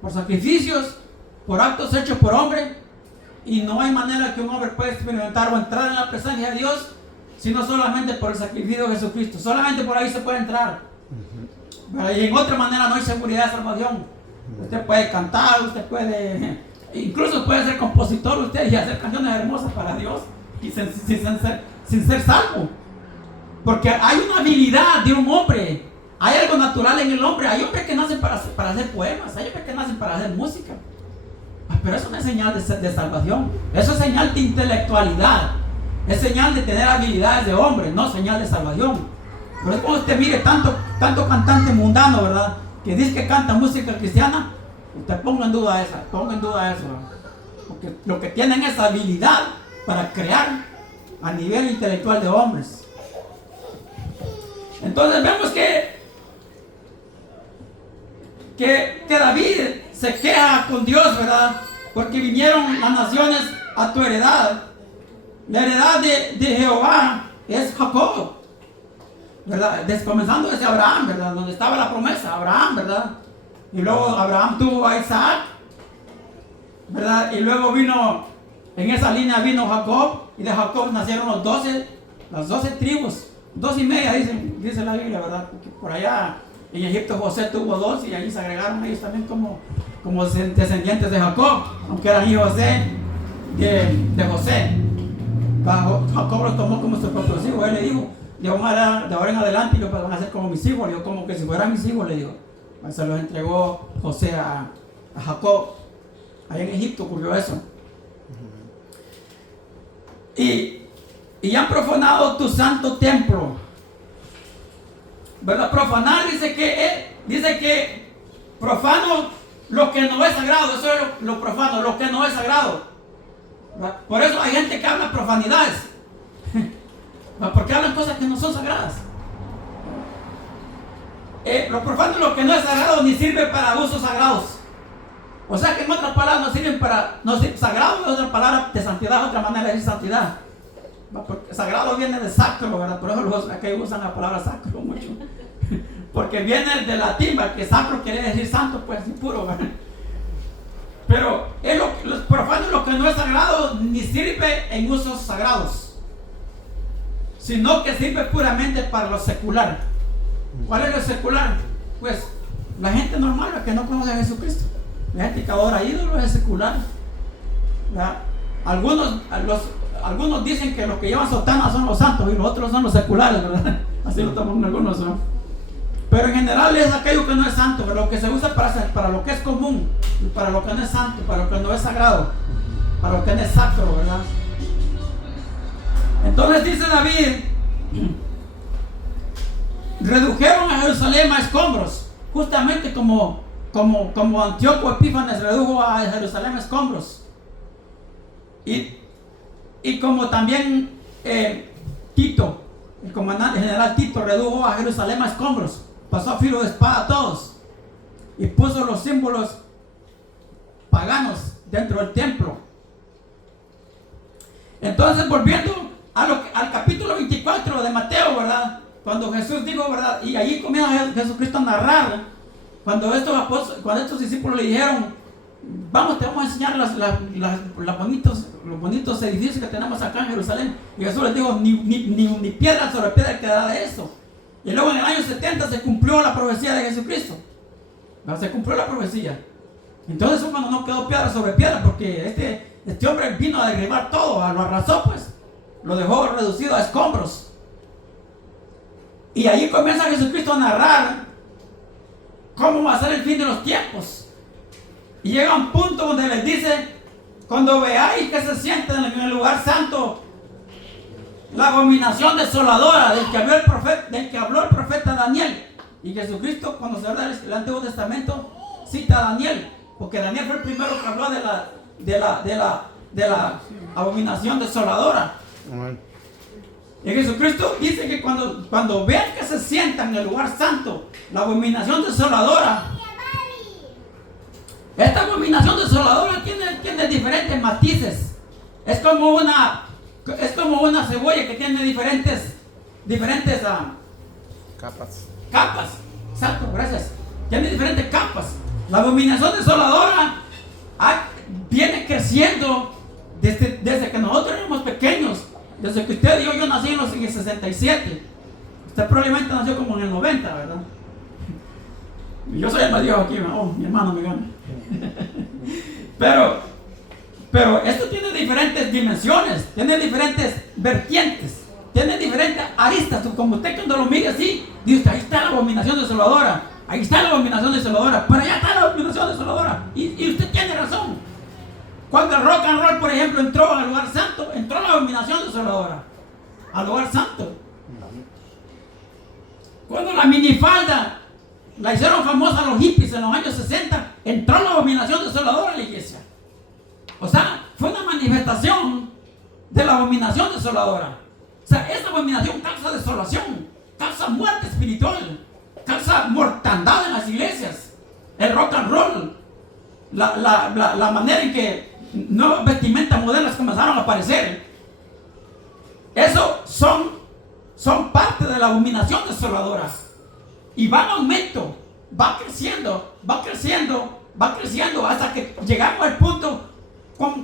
por sacrificios, por actos hechos por hombre, y no hay manera que un hombre pueda experimentar o entrar en la presencia de Dios sino solamente por el sacrificio de Jesucristo. Solamente por ahí se puede entrar. Y en otra manera no hay seguridad de salvación. Usted puede cantar, usted puede, incluso puede ser compositor usted y hacer canciones hermosas para Dios y sin ser salvo. Porque hay una habilidad de un hombre, hay algo natural en el hombre. Hay hombres que nacen para hacer poemas, hay hombres que nacen para hacer música. Pero eso no es señal de salvación, eso es señal de intelectualidad, es señal de tener habilidades de hombre, no señal de salvación. Pero es cuando usted mire tanto cantante mundano, ¿verdad?, que dice que canta música cristiana, usted ponga en duda eso, porque lo que tienen es habilidad para crear a nivel intelectual de hombres. Entonces vemos que David se queja con Dios, ¿verdad?, porque vinieron las naciones a tu heredad. La heredad de Jehová es Jacob, ¿verdad? Comenzando desde Abraham, ¿verdad?, donde estaba la promesa, Abraham, ¿verdad? Y luego Abraham tuvo a Isaac, ¿verdad? Y luego en esa línea vino Jacob, y de Jacob nacieron las 12 tribus, 2.5 dice la Biblia, ¿verdad? Porque por allá en Egipto José tuvo 2 y ahí se agregaron ellos también como descendientes de Jacob, aunque eran hijos de José. Jacob los tomó como sus propios hijos. Él le dijo, de ahora en adelante ellos van a ser como mis hijos. Le dijo, como que si fueran mis hijos, le dijo. Se los entregó José a Jacob. Allá en Egipto ocurrió eso. Y han profanado tu santo templo, ¿verdad? Profanar dice que profano lo que no es sagrado. Eso es lo profano, lo que no es sagrado. Por eso hay gente que habla profanidades, porque hablan cosas que no son sagradas. Lo profano es lo que no es sagrado ni sirve para usos sagrados. O sea que en otras palabras no sirven para, sagrado es otra palabra de santidad, otra manera de decir santidad. Porque sagrado viene de sacro, ¿verdad? Por eso aquí usan la palabra sacro mucho. Porque viene del latín, que sacro quiere decir santo, pues puro, ¿verdad? Pero los profanos, lo que no es sagrado, ni sirve en usos sagrados, sino que sirve puramente para lo secular. ¿Cuál es lo secular? Pues la gente normal, la que no conoce a Jesucristo. La gente que adora ídolos es secular, ¿verdad? Algunos dicen que los que llevan sotana son los santos y los otros son los seculares, ¿verdad? Así lo toman algunos, ¿no? Pero en general es aquello que no es santo, pero lo que se usa para lo que es común, para lo que no es santo, para lo que no es sagrado, para lo que no es sacro, ¿verdad? Entonces dice David, redujeron a Jerusalén a escombros, justamente como Antíoco Epífanes redujo a Jerusalén a escombros, y como también Tito, el comandante general Tito, redujo a Jerusalén a escombros. Pasó a filo de espada a todos y puso los símbolos paganos dentro del templo. Entonces, volviendo al capítulo 24 de Mateo, ¿verdad?, cuando Jesús dijo, ¿verdad?, y allí comienza Jesucristo a narrar, cuando estos discípulos le dijeron, vamos, te vamos a enseñar los bonitos edificios que tenemos acá en Jerusalén. Y Jesús les dijo, ni piedra sobre piedra quedará de eso. Y luego en el año 70 se cumplió la profecía de Jesucristo. Se cumplió la profecía. Entonces cuando no quedó piedra sobre piedra, porque este hombre vino a derribar todo, lo arrasó, pues lo dejó reducido a escombros. Y ahí comienza Jesucristo a narrar cómo va a ser el fin de los tiempos. Y llega un punto donde les dice, cuando veáis que se sientan en el lugar santo, la abominación desoladora del que habló el profeta Daniel. Y Jesucristo, cuando se habla del Antiguo Testamento, cita a Daniel, porque Daniel fue el primero que habló de la abominación desoladora. Amén. Y Jesucristo dice que cuando vean que se sientan en el lugar santo, la abominación desoladora, esta abominación desoladora tiene diferentes matices. Es como una cebolla que tiene diferentes Capas. Exacto, gracias. Tiene diferentes capas. La abominación desoladora viene creciendo desde que nosotros éramos pequeños. Desde que usted y yo nací en el 67. Usted probablemente nació como en el 90, ¿verdad? Yo soy el más viejo aquí, mi hermano me gana. Pero esto tiene diferentes dimensiones, tiene diferentes vertientes, tiene diferentes aristas. Como usted cuando lo mire así, dice usted, ahí está la abominación desoladora, ahí está la abominación desoladora, pero allá está la abominación desoladora. Y usted tiene razón. Cuando el rock and roll, por ejemplo, entró al lugar santo, entró la abominación desoladora al lugar santo. Cuando la minifalda la hicieron famosa los hippies en los años 60, entró la abominación desoladora a la iglesia. O sea, fue una manifestación de la abominación desoladora. O sea, esa abominación causa desolación, causa muerte espiritual, causa mortandad en las iglesias. El rock and roll, la manera en que nuevas vestimentas modernas comenzaron a aparecer, eso son parte de la abominación desoladora. Y va en aumento, va creciendo hasta que llegamos al punto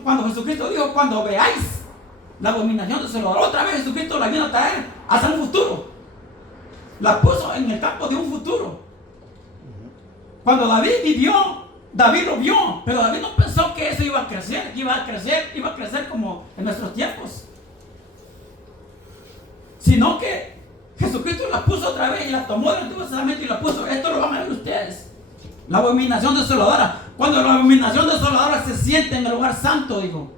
cuando Jesucristo dijo, cuando veáis la abominación desoladora. Otra vez Jesucristo la vino a traer hacia un futuro. La puso en el campo de un futuro. Cuando David lo vio, pero David no pensó que eso iba a crecer como en nuestros tiempos. Sino que Jesucristo la puso otra vez y la tomó del Antiguo Testamento y la puso. Esto lo van a ver ustedes. La abominación desoladora. Cuando la abominación desoladora se siente en el lugar santo, dijo.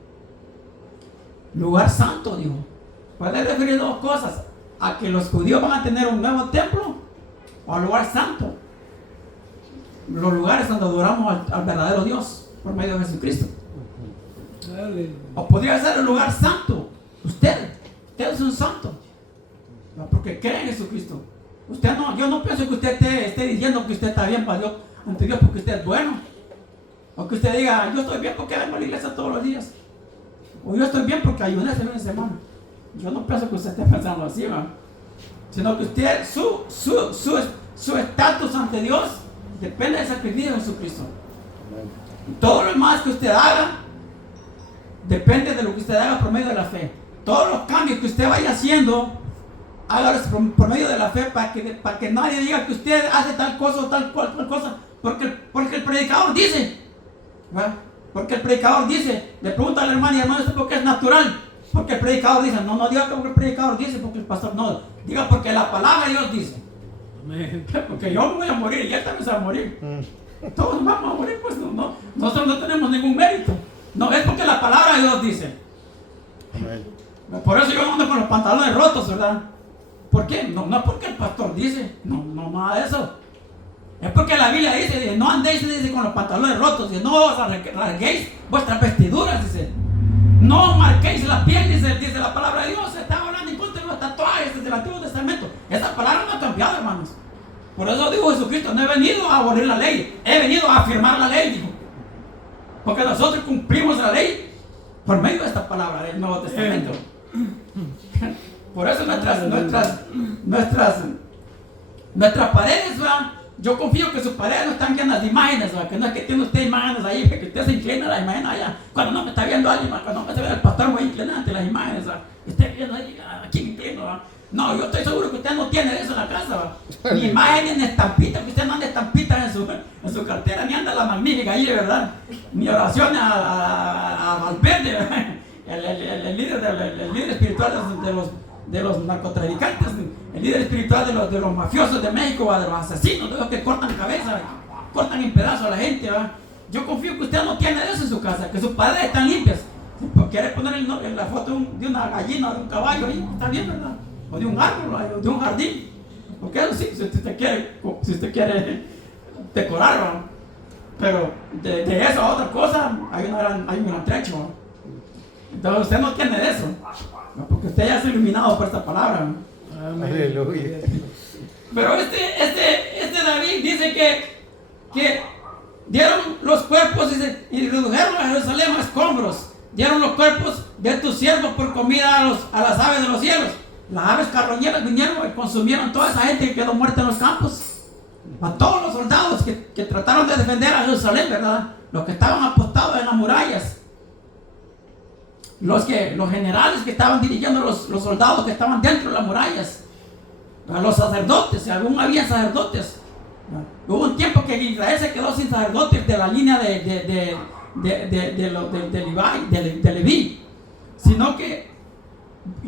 Lugar santo, dijo. Puede referir dos cosas. A que los judíos van a tener un nuevo templo o al lugar santo. Los lugares donde adoramos al verdadero Dios por medio de Jesucristo. O podría ser el lugar santo. Usted es un santo. Porque cree en Jesucristo. Yo no pienso que usted esté diciendo que usted está bien para Dios, ante Dios porque usted es bueno. O que usted diga, yo estoy bien porque vengo a la iglesia todos los días. O yo estoy bien porque ayuné ese fin de semana. Yo no pienso que usted esté pensando así, ¿va? Sino que usted, su estatus ante Dios depende del sacrificio de Jesucristo. Y todo lo demás que usted haga depende de lo que usted haga por medio de la fe. Todos los cambios que usted vaya haciendo, hágalos por medio de la fe para que nadie diga que usted hace tal cosa o tal cosa. Porque el predicador dice, ¿verdad? Porque el predicador dice, le pregunta al hermano y hermano, ¿esto porque es natural? Porque el predicador dice, no diga porque el predicador dice, porque el pastor no, diga porque la palabra de Dios dice. Amén. Porque yo me voy a morir y él también se va a morir. Todos vamos a morir, pues nosotros no tenemos ningún mérito. No, es porque la palabra de Dios dice. Amén. Por eso yo ando con los pantalones rotos, ¿verdad? ¿Por qué? No es porque el pastor dice, no, nada de eso. Es porque la Biblia dice, no andéis, dice, con los pantalones rotos, dice, no rasguéis vuestras vestiduras, dice. No marquéis la piel, dice la palabra de Dios. Se está hablando en contra de los tatuajes desde el Antiguo Testamento. Esa palabra no ha cambiado, hermanos. Por eso dijo Jesucristo, no he venido a abolir la ley, he venido a afirmar la ley, dijo. Porque nosotros cumplimos la ley por medio de esta palabra del Nuevo Testamento. Por eso nuestras paredes, ¿verdad? Yo confío que sus paredes no están llenas de imágenes, ¿verdad? Que no es que tiene usted imágenes ahí, que usted se inclina a las imágenes allá. Cuando no me está viendo alguien, cuando no me está viendo el pastor, voy a inclinar ante las imágenes, ¿verdad? Usted viendo ahí, aquí me inclino, ¿verdad? No, yo estoy seguro que usted no tiene eso en la casa, ¿verdad? Ni imágenes, ni estampitas, que usted no anda estampitas en su cartera, ni anda la magnífica ahí, ¿verdad? Ni oraciones al verde, ¿verdad? El líder espiritual de los narcotraficantes, el líder espiritual de los mafiosos de México, de los asesinos, de los que cortan cabeza, cortan en pedazos a la gente, ¿va? yo confío que usted no tiene eso en su casa, que sus paredes están limpias. Si quiere poner la foto de una gallina o de un caballo ahí, está bien, ¿verdad? O de un árbol, o de un jardín. Porque eso sí, si usted quiere decorarlo. Pero de eso a otra cosa hay un gran trecho, ¿no? Entonces usted no tiene de eso, ¿no? Porque usted ya es iluminado por esta palabra, ¿no? Aleluya. Pero este David dice que dieron los cuerpos y redujeron a Jerusalén a escombros. Dieron los cuerpos de tus siervos por comida a las aves de los cielos. Las aves carroñeras vinieron y consumieron toda esa gente que quedó muerta en los campos. A todos los soldados que trataron de defender a Jerusalén, ¿verdad? Los que estaban apostados en las murallas. Los generales que estaban dirigiendo los soldados que estaban dentro de las murallas. A los sacerdotes, si aún había sacerdotes. Hubo un tiempo que Israel se quedó sin sacerdotes de la línea de Leví, sino que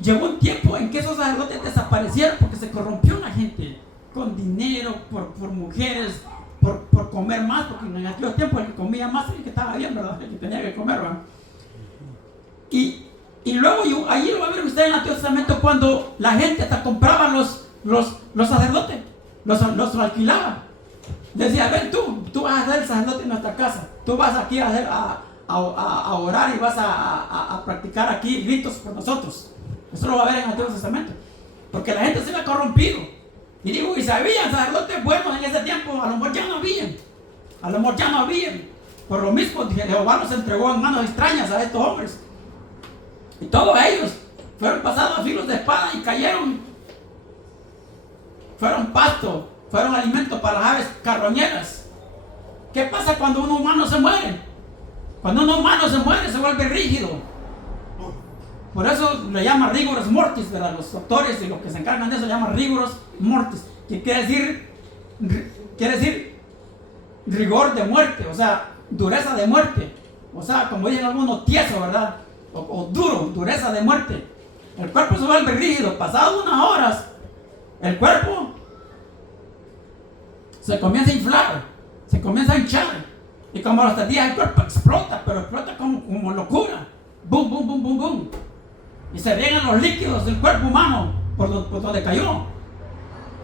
llegó un tiempo en que esos sacerdotes desaparecieron porque se corrompió la gente con dinero, por mujeres, por comer más, porque en aquellos tiempos el que comía más era el que estaba bien, ¿verdad? El que tenía que comer, ¿verdad? Y luego ahí lo va a ver usted en el Antiguo Testamento cuando la gente hasta compraba los sacerdotes, los alquilaba. Decía, ven tú vas a ser el sacerdote en nuestra casa, tú vas aquí a orar y vas a practicar aquí ritos por nosotros. Eso lo va a ver en el Antiguo Testamento, porque la gente se había corrompido. Y digo, y sabían sacerdotes buenos en ese tiempo, a lo mejor ya no habían. Por lo mismo, Jehová nos entregó en manos extrañas a estos hombres. Y todos ellos fueron pasados a filos de espada y cayeron. Fueron pasto, fueron alimento para las aves carroñeras. ¿Qué pasa cuando un humano se muere? Cuando un humano se muere se vuelve rígido. Por eso le llaman rigorus mortis, ¿verdad? Los doctores y los que se encargan de eso llaman rigorus mortis, que quiere decir rigor de muerte, o sea, dureza de muerte. O sea, como dicen algunos, tieso, ¿verdad? O duro, dureza de muerte. El cuerpo se vuelve rígido. Pasadas unas horas, el cuerpo se comienza a inflar, se comienza a hinchar. Y como a los 3 días el cuerpo explota, pero explota como locura. Boom, boom, boom, boom, boom. Y se riegan los líquidos del cuerpo humano por donde cayó.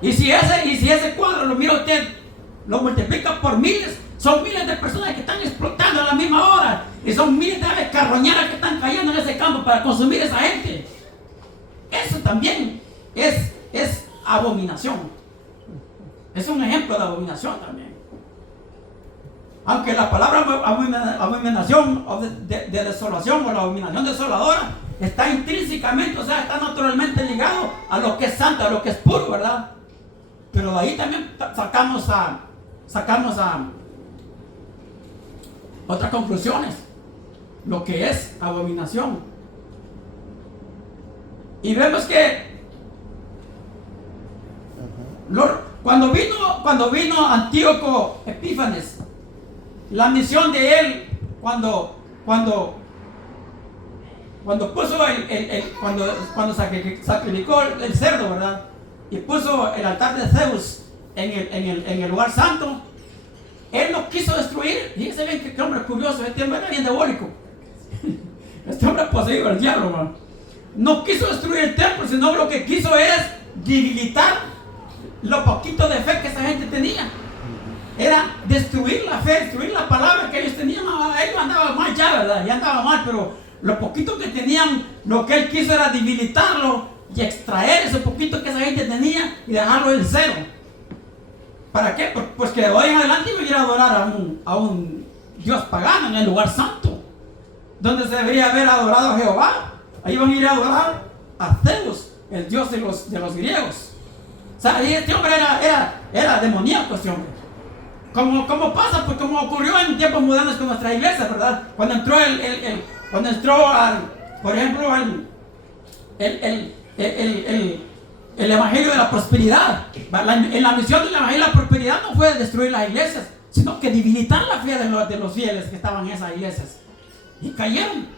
Y si ese cuadro lo mira usted, lo multiplica por miles, son miles de personas que están explotando a la misma hora. Y son miles de aves carroñeras que están cayendo en ese campo para consumir a esa gente. Eso también es abominación. Es un ejemplo de abominación también. Aunque la palabra abominación o de desolación o la abominación desoladora está intrínsecamente, o sea, está naturalmente ligado a lo que es santo, a lo que es puro, ¿verdad? Pero de ahí también sacamos a otras conclusiones. Lo que es abominación. Y vemos que cuando vino Antíoco Epífanes, la misión de él, cuando puso cuando sacrificó el cerdo, ¿verdad? Y puso el altar de Zeus en el lugar santo, él no quiso destruir. Fíjense bien qué hombre curioso, este hombre era bien diabólico. Este hombre poseído del diablo, ¿no? No quiso destruir el templo, sino lo que quiso es debilitar lo poquito de fe que esa gente tenía. Era destruir la fe, destruir la palabra que ellos tenían. Ellos andaban mal ya, ¿verdad? Ya andaban mal, pero lo poquito que tenían, lo que él quiso era debilitarlo y extraer ese poquito que esa gente tenía y dejarlo en cero. ¿Para qué? Pues que de hoy en adelante iban a ir a adorar a un Dios pagano en el lugar santo, donde se debería haber adorado a Jehová. Ahí iban a ir a adorar a Zeus, el Dios de los griegos. O sea, este hombre era demoníaco, este hombre. Como pasa, pues como ocurrió en tiempos modernos con nuestras iglesias, ¿verdad? Cuando entró por ejemplo, el evangelio de la prosperidad. En la misión del evangelio de la prosperidad no fue destruir las iglesias, sino que debilitar la fe de los fieles que estaban en esas iglesias. Y cayeron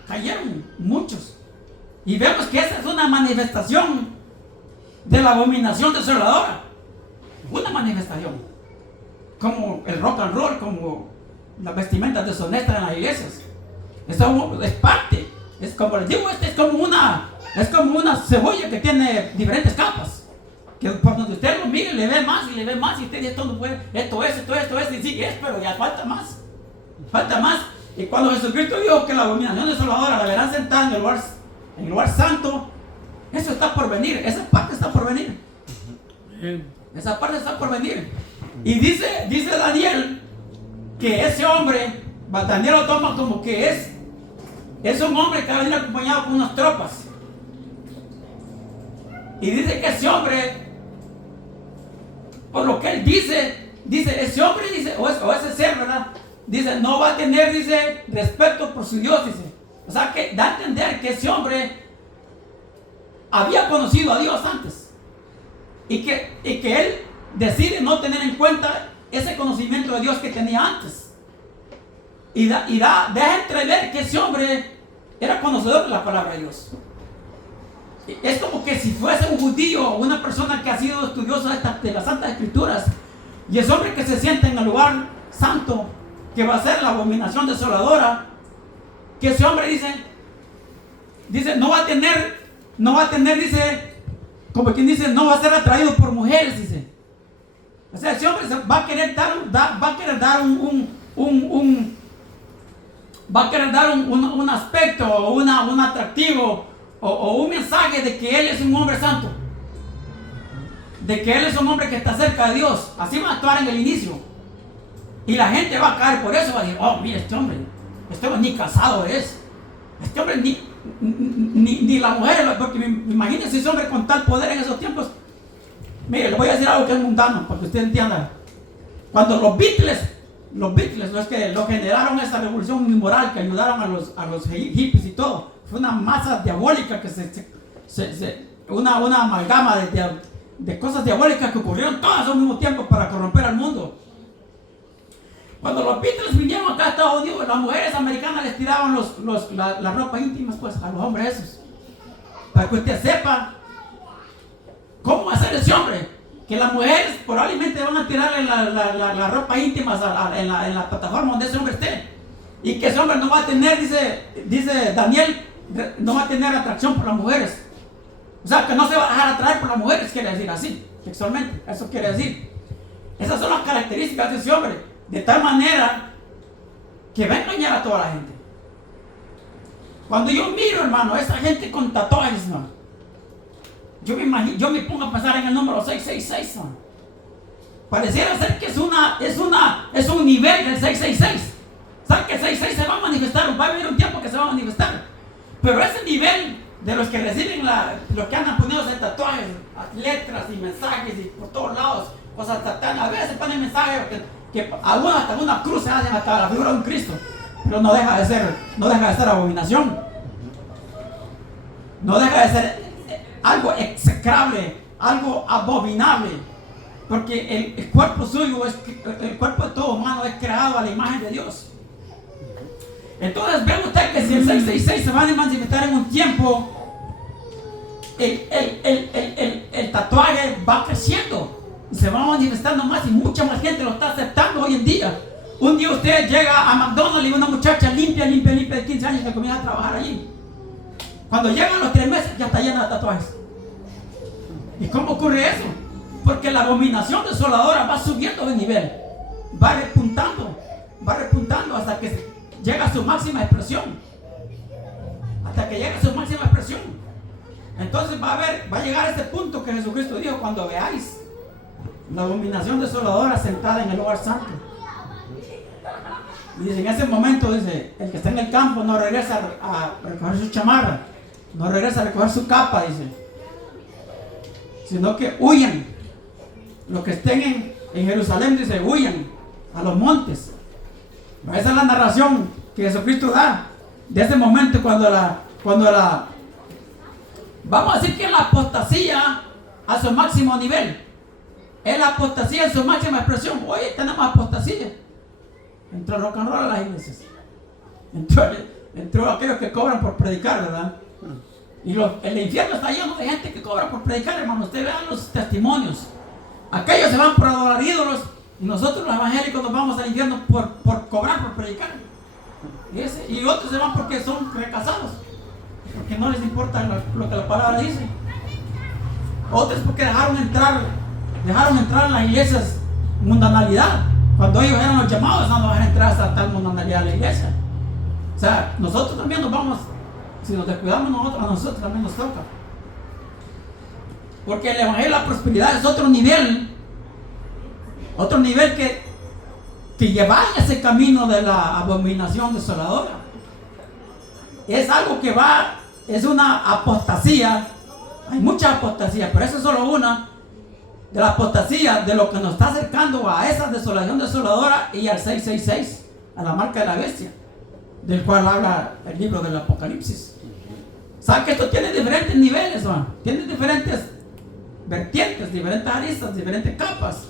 muchos. Y vemos que esa es una manifestación de la abominación desoladora. Una manifestación. Como el rock and roll, como las vestimentas deshonestas en las iglesias. Esto es parte. Es como les digo, es como una cebolla que tiene diferentes capas. Que por donde usted lo mire, le ve más y le ve más. Y usted dice, esto no puede, esto es, y sigue, pero ya falta más. Falta más. Y cuando Jesucristo dijo que la abominación desoladora la verán sentada en el lugar santo, eso está por venir. Esa parte está por venir. Esa parte está por venir. Y dice Daniel que ese hombre, Daniel lo toma como que es un hombre que va a venir acompañado con unas tropas. Y dice que ese hombre, por lo que él dice ese hombre, dice, o ese ser, ¿verdad? Dice, no va a tener, dice, respeto por su Dios, dice. O sea, que da a entender que ese hombre había conocido a Dios antes. Y que él decide no tener en cuenta ese conocimiento de Dios que tenía antes. Deja entrever que ese hombre era conocedor de la palabra de Dios. Es como que si fuese un judío o una persona que ha sido estudiosa de las Santas Escrituras, y ese hombre que se sienta en el lugar santo, que va a ser la abominación desoladora, que ese hombre dice, no va a tener, dice, como quien dice, no va a ser atraído por mujeres, dice. O sea, ese hombre va a querer dar un aspecto, o un atractivo, o un mensaje de que él es un hombre santo, de que él es un hombre que está cerca de Dios. Así va a actuar en el inicio, y la gente va a caer por eso. Va a decir, oh, mira, este hombre ni casado es, este hombre ni la mujer, porque imagínense ese hombre con tal poder en esos tiempos. Mire, le voy a decir algo que es mundano, para que usted entienda. Cuando los Beatles, los que lo generaron esa revolución inmoral, que ayudaron a los hippies y todo, fue una masa diabólica, una amalgama de cosas diabólicas que ocurrieron todas al mismo tiempo para corromper al mundo. Cuando los Beatles vinieron acá a Estados Unidos, las mujeres americanas les tiraban las ropas íntimas, pues, a los hombres esos. Para que usted sepa cómo va a ser ese hombre. Que las mujeres probablemente van a tirarle la ropa íntima en la plataforma donde ese hombre esté. Y que ese hombre no va a tener, dice Daniel, no va a tener atracción por las mujeres. O sea, que no se va a dejar atraer por las mujeres, quiere decir así, sexualmente. Eso quiere decir. Esas son las características de ese hombre. De tal manera que va a engañar a toda la gente. Cuando yo miro, hermano, a esa gente con tatuajes, hermano, yo me pongo a pensar en el número 666, hermano. Pareciera ser que es un nivel del 666. ¿Saben que el 666 se va a manifestar? Va a haber un tiempo que se va a manifestar. Pero ese nivel de los que reciben los que andan poniéndose tatuajes, letras y mensajes y por todos lados, cosas satanas, a veces ponen mensajes que algunos hasta una cruz se hacen hasta la figura de un Cristo, pero no deja de ser abominación, no deja de ser algo execrable, algo abominable, porque el cuerpo suyo, el cuerpo de todo humano es creado a la imagen de Dios. Entonces ve usted que si el 666 se va a manifestar en un tiempo, el tatuaje va creciendo y se va manifestando más, y mucha más gente lo está aceptando hoy en día. Un día usted llega a McDonald's y una muchacha limpia de 15 años que comienza a trabajar allí. Cuando llegan los 3 meses ya está llena de tatuajes. ¿Y cómo ocurre eso? Porque la abominación desoladora va subiendo de nivel, va repuntando hasta que llega a su máxima expresión. Entonces va a llegar a este punto que Jesucristo dijo: cuando veáis la abominación desoladora sentada en el lugar santo. Y dice, en ese momento, dice, el que está en el campo no regresa a recoger su chamarra, no regresa a recoger su capa, dice, sino que huyan. Los que estén en Jerusalén, dice, huyan a los montes. Esa es la narración que Jesucristo da de ese momento cuando vamos a decir que es la apostasía a su máximo nivel. Es la apostasía en su máxima expresión. Hoy tenemos apostasía. Entró rock and roll a las iglesias. Entró aquellos que cobran por predicar, ¿verdad? Y el infierno está lleno de gente que cobra por predicar, hermano. Ustedes vean los testimonios. Aquellos se van por adorar ídolos Y nosotros los evangélicos nos vamos al infierno por cobrar, por predicar. Y otros se van porque son fracasados, porque no les importa lo que la palabra dice. Otros porque dejaron entrar en las iglesias mundanalidad. Cuando ellos eran los llamados, no nos dejan entrar hasta tal mundanalidad a la iglesia. O sea, nosotros también nos vamos, si nos descuidamos a nosotros también nos toca. Porque el evangelio de la prosperidad es otro nivel que lleva en ese camino de la abominación desoladora. Es algo que es una apostasía. Hay muchas apostasías, pero esa es solo una de la apostasía de lo que nos está acercando a esa desolación desoladora y al 666, a la marca de la bestia, del cual habla el libro del Apocalipsis. ¿Saben que esto tiene diferentes niveles, man? Tiene diferentes vertientes, diferentes aristas, diferentes capas,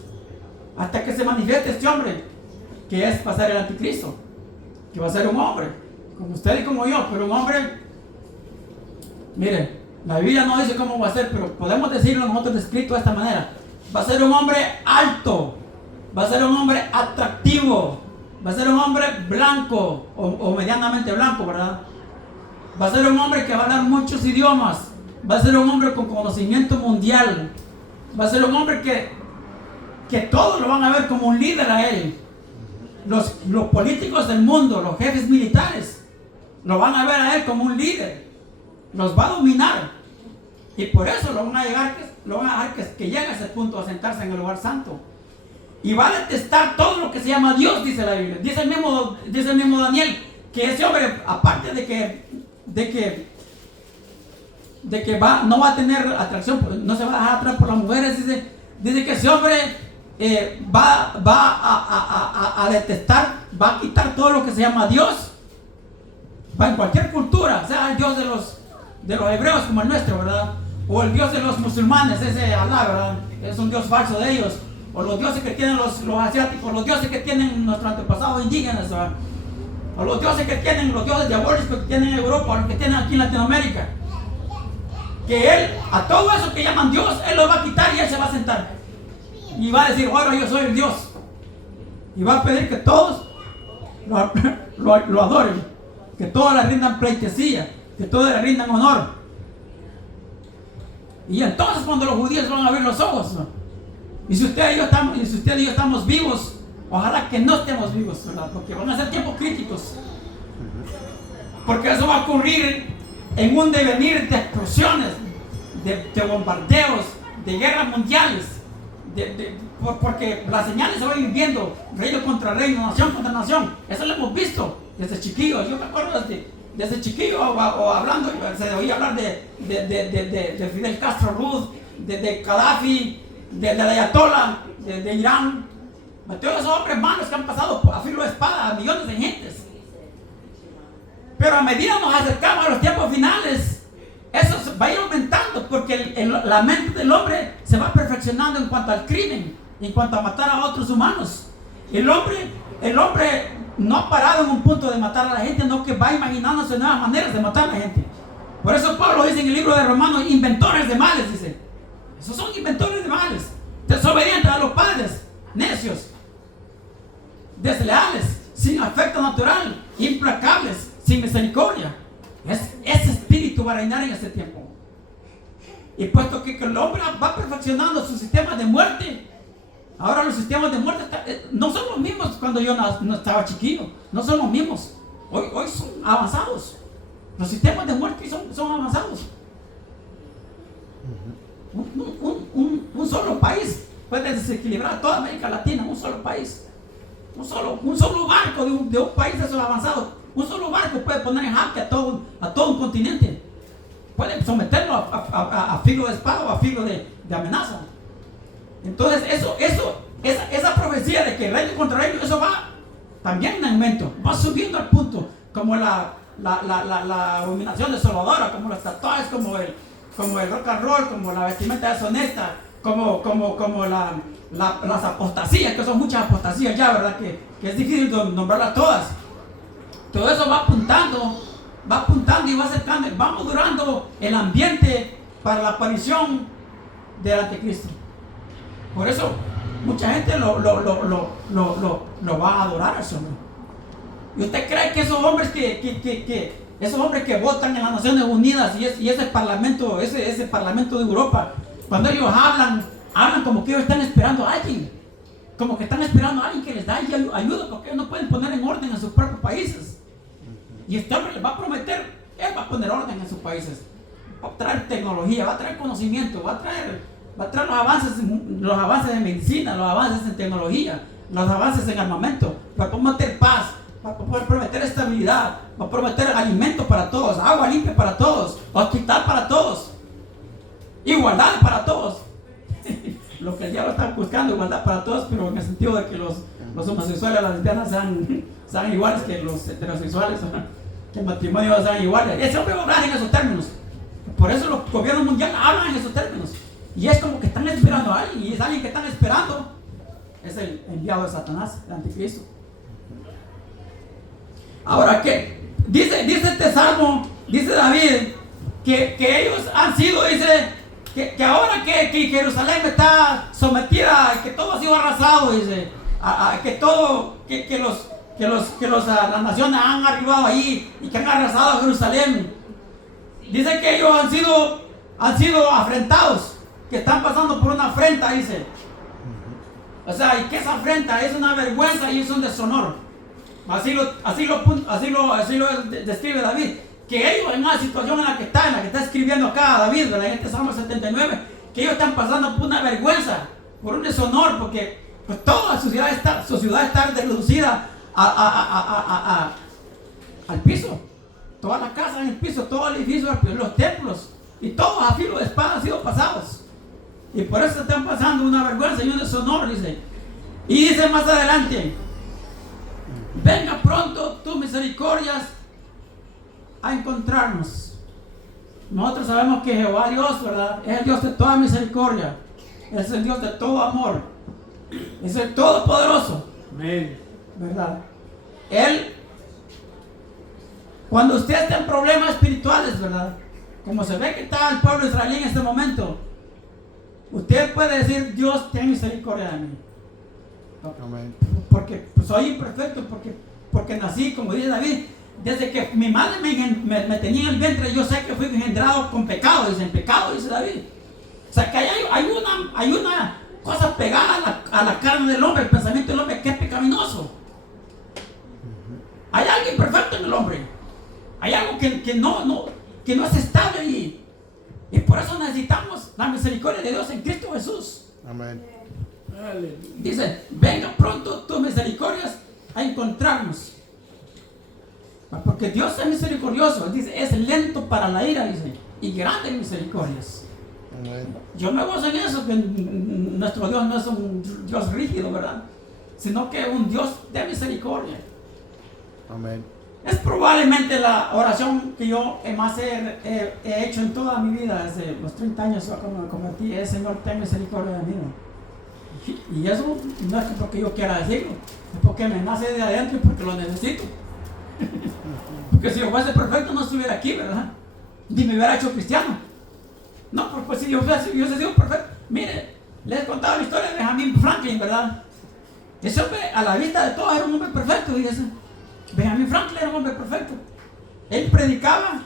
hasta que se manifieste este hombre, que va a ser el anticristo, que va a ser un hombre, como usted y como yo, pero un hombre, mire, la Biblia no dice cómo va a ser, pero podemos decirlo nosotros descrito de esta manera. Va a ser un hombre alto, va a ser un hombre atractivo, va a ser un hombre blanco o medianamente blanco, ¿verdad? Va a ser un hombre que va a hablar muchos idiomas, va a ser un hombre con conocimiento mundial, va a ser un hombre que todos lo van a ver como un líder a él. Los políticos del mundo, los jefes militares, lo van a ver a él como un líder. Los va a dominar. Y por eso lo van a dejar que llegue a ese punto a sentarse en el lugar santo. Y va a detestar todo lo que se llama Dios, dice la Biblia. Dice el mismo Daniel, que ese hombre, aparte de que no va a tener atracción, no se va a dejar atrás por las mujeres, dice que ese hombre va a detestar, va a quitar todo lo que se llama Dios. Va en cualquier cultura, sea el Dios de los hebreos como el nuestro, ¿verdad? O el Dios de los musulmanes, ese Alá, ¿verdad? Es un Dios falso de ellos. O los dioses que tienen los asiáticos, los dioses que tienen nuestros antepasados indígenas, ¿verdad? O los dioses diabólicos que tienen en Europa, o los que tienen aquí en Latinoamérica. Que él, a todo eso que llaman Dios, él lo va a quitar y él se va a sentar. Y va a decir, ahora yo soy el Dios. Y va a pedir que todos lo adoren. Que todos le rindan pleitesía, que todos le rindan honor. Y entonces cuando los judíos van a abrir los ojos, ¿no? Y si usted y yo estamos vivos, ojalá que no estemos vivos, ¿verdad? Porque van a ser tiempos críticos. Porque eso va a ocurrir en un devenir de explosiones, de bombardeos, de guerras mundiales, porque las señales se van viendo, reino contra reino, nación contra nación. Eso lo hemos visto desde chiquillos. Yo me acuerdo desde chiquillo o hablando, se oía hablar de Fidel Castro Ruz, de Gaddafi, del Ayatollah, de Irán. Todos esos hombres malos que han pasado a filo de espada a millones de gentes. Pero a medida nos acercamos a los tiempos finales, eso va a ir aumentando, porque la mente del hombre se va perfeccionando en cuanto al crimen, en cuanto a matar a otros humanos. El hombre no ha parado en un punto de matar a la gente, no, que va imaginándose nuevas maneras de matar a la gente. Por eso Pablo dice en el libro de Romanos, inventores de males, dice. Esos son inventores de males, desobedientes a los padres, necios, desleales, sin afecto natural, implacables, sin misericordia. Ese espíritu va a reinar en este tiempo. Y puesto que el hombre va perfeccionando sus sistemas de muerte, ahora los sistemas de muerte no son los mismos cuando yo no estaba chiquillo, no son los mismos. Hoy son avanzados. Los sistemas de muerte son avanzados. Un solo país puede desequilibrar toda América Latina, un solo país. Un solo barco de un país de esos avanzados, un solo barco puede poner en jaque a todo un continente. Puede someterlo a filo de espada o a filo de amenaza. Entonces esa profecía de que reino contra reino, eso va también en aumento, va subiendo al punto, como la abominación desoladora, como los tatuajes, como el rock and roll, como la vestimenta deshonesta, como las apostasías, que son muchas apostasías ya, ¿verdad? Que es difícil nombrarlas todas. Todo eso va apuntando y va acercando, va madurando el ambiente para la aparición del anticristo. Por eso Mucha gente lo va a adorar a ese hombre. ¿Y usted cree que esos hombres esos hombres que votan en las Naciones Unidas y ese parlamento de Europa, cuando ellos hablan como que ellos están esperando a alguien, como que están esperando a alguien que les da ayuda, porque ellos no pueden poner en orden en sus propios países? Y este hombre les va a prometer, él va a poner orden en sus países, va a traer tecnología, va a traer conocimiento, va a traer los avances de medicina, los avances en tecnología, los avances en armamento, va a prometer paz, va a prometer estabilidad, va a prometer alimento para todos, agua limpia para todos, hospital para todos, igualdad para todos. Lo que el diablo está buscando, igualdad para todos, pero en el sentido de que los homosexuales, las lesbianas sean iguales que los heterosexuales, que el matrimonio sean iguales. Ese hombre va a hablar en esos términos. Por eso los gobiernos mundiales hablan en esos términos. Y es como que están esperando a alguien, y es alguien que están esperando. Es el enviado de Satanás, el anticristo. Ahora, ¿qué? Dice este salmo, dice David, que ellos han sido, dice, que ahora que Jerusalén está sometida, que todo ha sido arrasado, dice, las naciones han arribado allí y que han arrasado a Jerusalén. Dice que ellos han sido afrentados, que están pasando por una afrenta, dice. O sea, y que esa afrenta es una vergüenza y es un deshonor. Así lo describe David. Que ellos en la situación en la que está escribiendo acá David, en este Salmo 79, que ellos están pasando por una vergüenza, por un deshonor, porque pues, toda su ciudad está reducida al piso. Todas las casas en el piso, todo el edificio, los templos, y todos a filo de espada han sido pasados. Y por eso están pasando una vergüenza y un deshonor, dice. Y dice más adelante: venga pronto tus misericordias a encontrarnos. Nosotros sabemos que Jehová Dios, ¿verdad?, es el Dios de toda misericordia, es el Dios de todo amor, es el Todopoderoso. Amén. ¿Verdad? Él, cuando usted está en problemas espirituales, ¿verdad?, como se ve que está el pueblo israelí en este momento, usted puede decir: Dios, ten misericordia de mí. Amén. Porque soy imperfecto, porque nací, como dice David, desde que mi madre me tenía en el vientre, yo sé que fui engendrado con pecado, dice, en pecado, dice David. O sea que hay una cosa pegada a la carne del hombre, el pensamiento del hombre, que es pecaminoso. Hay algo imperfecto en el hombre, hay algo que no es estable allí. Y por eso necesitamos la misericordia de Dios en Cristo Jesús. Amén. Dice: venga pronto tus misericordias a encontrarnos. Porque Dios es misericordioso. Dice: es lento para la ira, dice, y grande en misericordias. Amén. Yo me gozo en eso, que nuestro Dios no es un Dios rígido, ¿verdad?, sino que es un Dios de misericordia. Amén. Es probablemente la oración que yo más he hecho en toda mi vida, desde los 30 años cuando me convertí: es: Señor, ten misericordia de mí. Y eso no es porque yo quiera decirlo, es porque me nace de adentro y porque lo necesito. Porque si yo fuese perfecto no estuviera aquí, ¿verdad?, ni me hubiera hecho cristiano. No, pues si yo hubiese sido perfecto. Mire, les he contado la historia de Benjamin Franklin, ¿verdad? Ese hombre, a la vista de todos, era un hombre perfecto, fíjese. Benjamin Franklin era un hombre perfecto. Él predicaba,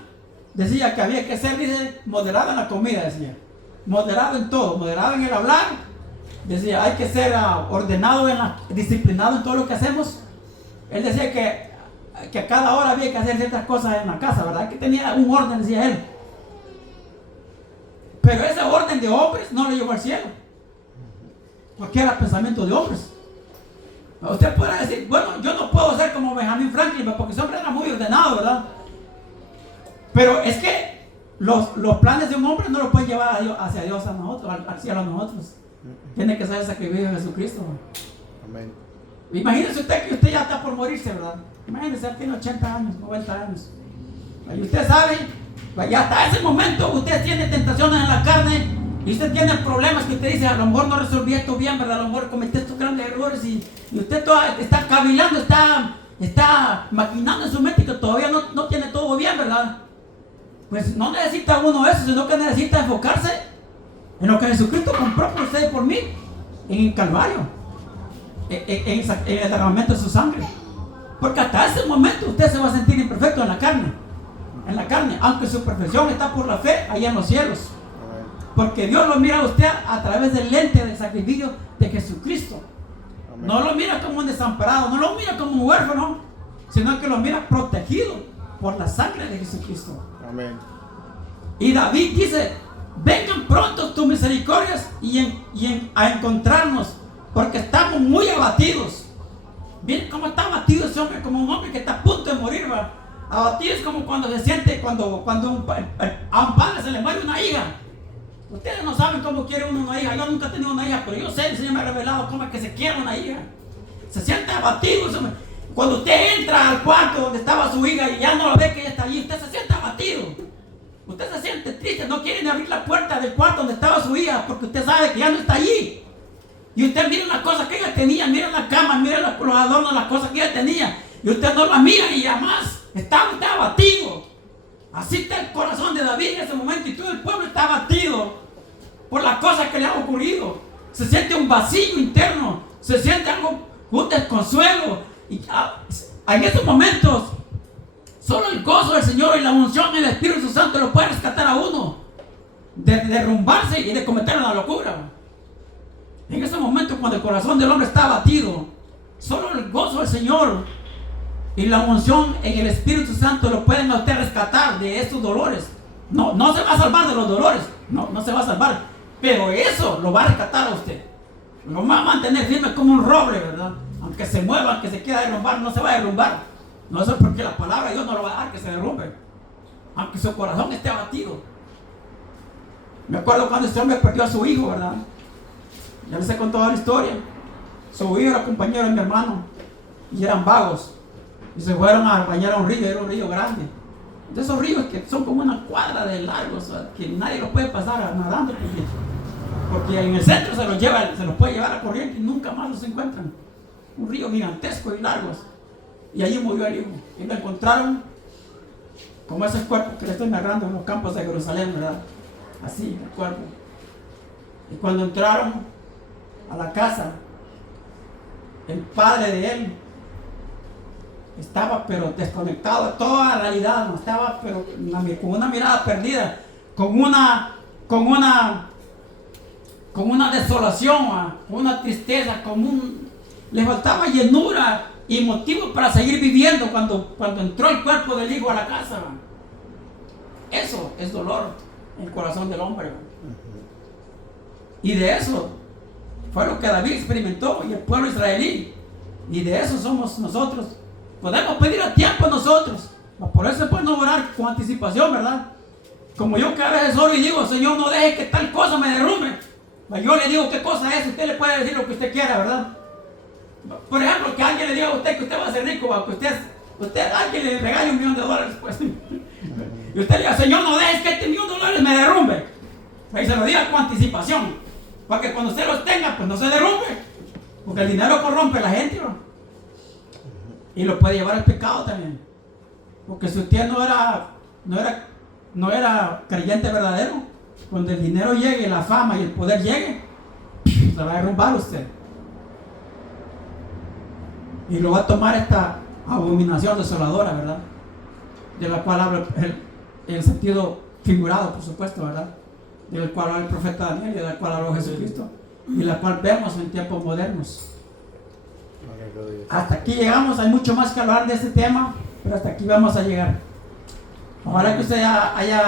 decía que había que ser, dice, moderado en la comida, decía, moderado en todo, moderado en el hablar. Decía: hay que ser ordenado, disciplinado en todo lo que hacemos. Él decía que a cada hora había que hacer ciertas cosas en la casa, ¿verdad?, que tenía un orden, decía él. Pero ese orden de hombres no lo llevó al cielo, porque era pensamiento de hombres. Usted podrá decir: bueno, yo no puedo ser como Benjamin Franklin, porque ese hombre era muy ordenado, ¿verdad? Pero es que los planes de un hombre no los pueden llevar hacia Dios, a nosotros, al cielo a nosotros. Tiene que ser el sacrificio de Jesucristo. Amén. Imagínese usted que usted ya está por morirse, ¿verdad? Imagínese, él tiene 80 años, 90 años. Y usted sabe, ya hasta ese momento usted tiene tentaciones en la carne y usted tiene problemas que usted dice: a lo mejor no resolví esto bien, ¿verdad? A lo mejor cometí estos grandes errores, y usted está cavilando, está maquinando en su mente que todavía no tiene todo bien, ¿verdad? Pues no necesita uno eso, sino que necesita enfocarse en lo que Jesucristo compró por usted y por mí. en el Calvario, en el derramamiento de su sangre. Porque hasta ese momento usted se va a sentir imperfecto en la carne, aunque su perfección está por la fe allá en los cielos. Amén. Porque Dios lo mira a usted a través del lente del sacrificio de Jesucristo. Amén. No lo mira como un desamparado, no lo mira como un huérfano, sino que lo mira protegido por la sangre de Jesucristo. Amén. Y David dice: vengan pronto tus misericordias a encontrarnos, porque estamos muy abatidos. Miren cómo está abatido ese hombre, como un hombre que está a punto de morir, ¿va? Abatido es como cuando se siente cuando a un padre se le muere una hija. Ustedes no saben cómo quiere uno una hija. Yo nunca he tenido una hija, pero yo sé, el Señor me ha revelado cómo es que se quiere una hija. Se siente abatido ese hombre. Cuando usted entra al cuarto donde estaba su hija y ya no lo ve que ella está allí, usted se siente abatido. Usted se siente triste, no quiere ni abrir la puerta del cuarto donde estaba su hija, porque usted sabe que ya no está allí. Y usted mira las cosas que ella tenía, mira la cama, mira los adornos, las cosas que ella tenía, y usted no las mira y además está usted abatido. Así está el corazón de David en ese momento, y todo el pueblo está abatido por las cosas que le han ocurrido. Se siente un vacío interno, se siente un desconsuelo. Y en esos momentos, solo el gozo del Señor y la unción del Espíritu Santo lo puede rescatar a uno de derrumbarse y de cometer una locura. En ese momento, cuando el corazón del hombre está abatido, solo el gozo del Señor y la unción en el Espíritu Santo lo pueden a usted rescatar de esos dolores. No se va a salvar de los dolores, no se va a salvar, pero eso lo va a rescatar a usted. Lo va a mantener firme como un roble, ¿verdad? Aunque se mueva, aunque se quiera derrumbar, no se va a derrumbar. No es porque la palabra de Dios no lo va a dejar que se derrumbe, aunque su corazón esté abatido. Me acuerdo cuando este hombre perdió a su hijo, ¿verdad? Ya les he contado la historia. Su hijo era compañero de mi hermano y eran vagos y se fueron a bañar a un río. Era un río grande, de esos ríos que son como una cuadra de largo, o sea, que nadie los puede pasar nadando, porque en el centro se los puede llevar a corriente y nunca más los encuentran. Un río gigantesco y largos. Y allí murió el hijo. Y lo encontraron como esos cuerpos que le estoy narrando en los campos de Jerusalén, ¿verdad? Así, el cuerpo. Y cuando entraron a la casa, el padre de él estaba pero desconectado de toda la realidad, no estaba pero con una mirada perdida, con una desolación, con una tristeza, le faltaba llenura y motivo para seguir viviendo cuando entró el cuerpo del hijo a la casa. Eso es dolor en el corazón del hombre. Y de eso fue lo que David experimentó y el pueblo israelí. Y de eso somos nosotros. Podemos pedir a tiempo nosotros. Por eso es bueno orar con anticipación, ¿verdad? Como yo que a veces oro y digo: Señor, no deje que tal cosa me derrumbe. Yo le digo qué cosa es, usted le puede decir lo que usted quiera, ¿verdad? Por ejemplo, que alguien le diga a usted que usted va a ser rico, que alguien le regale $1 millón, pues. Y usted le diga: Señor, no dejes que este $1 millón me derrumbe. Y se lo diga con anticipación, para que cuando usted los tenga, pues no se derrumbe. Porque el dinero corrompe a la gente, ¿no? Y lo puede llevar al pecado también. Porque si usted no era creyente verdadero, cuando el dinero llegue, la fama y el poder llegue, se va a derrumbar usted. Y lo va a tomar esta abominación desoladora, ¿verdad? De la cual habla el sentido figurado, por supuesto, ¿verdad? Del cual habla el profeta Daniel y de la cual habló Jesucristo. Y la cual vemos en tiempos modernos. Hasta aquí llegamos. Hay mucho más que hablar de este tema, pero hasta aquí vamos a llegar. Ojalá que usted haya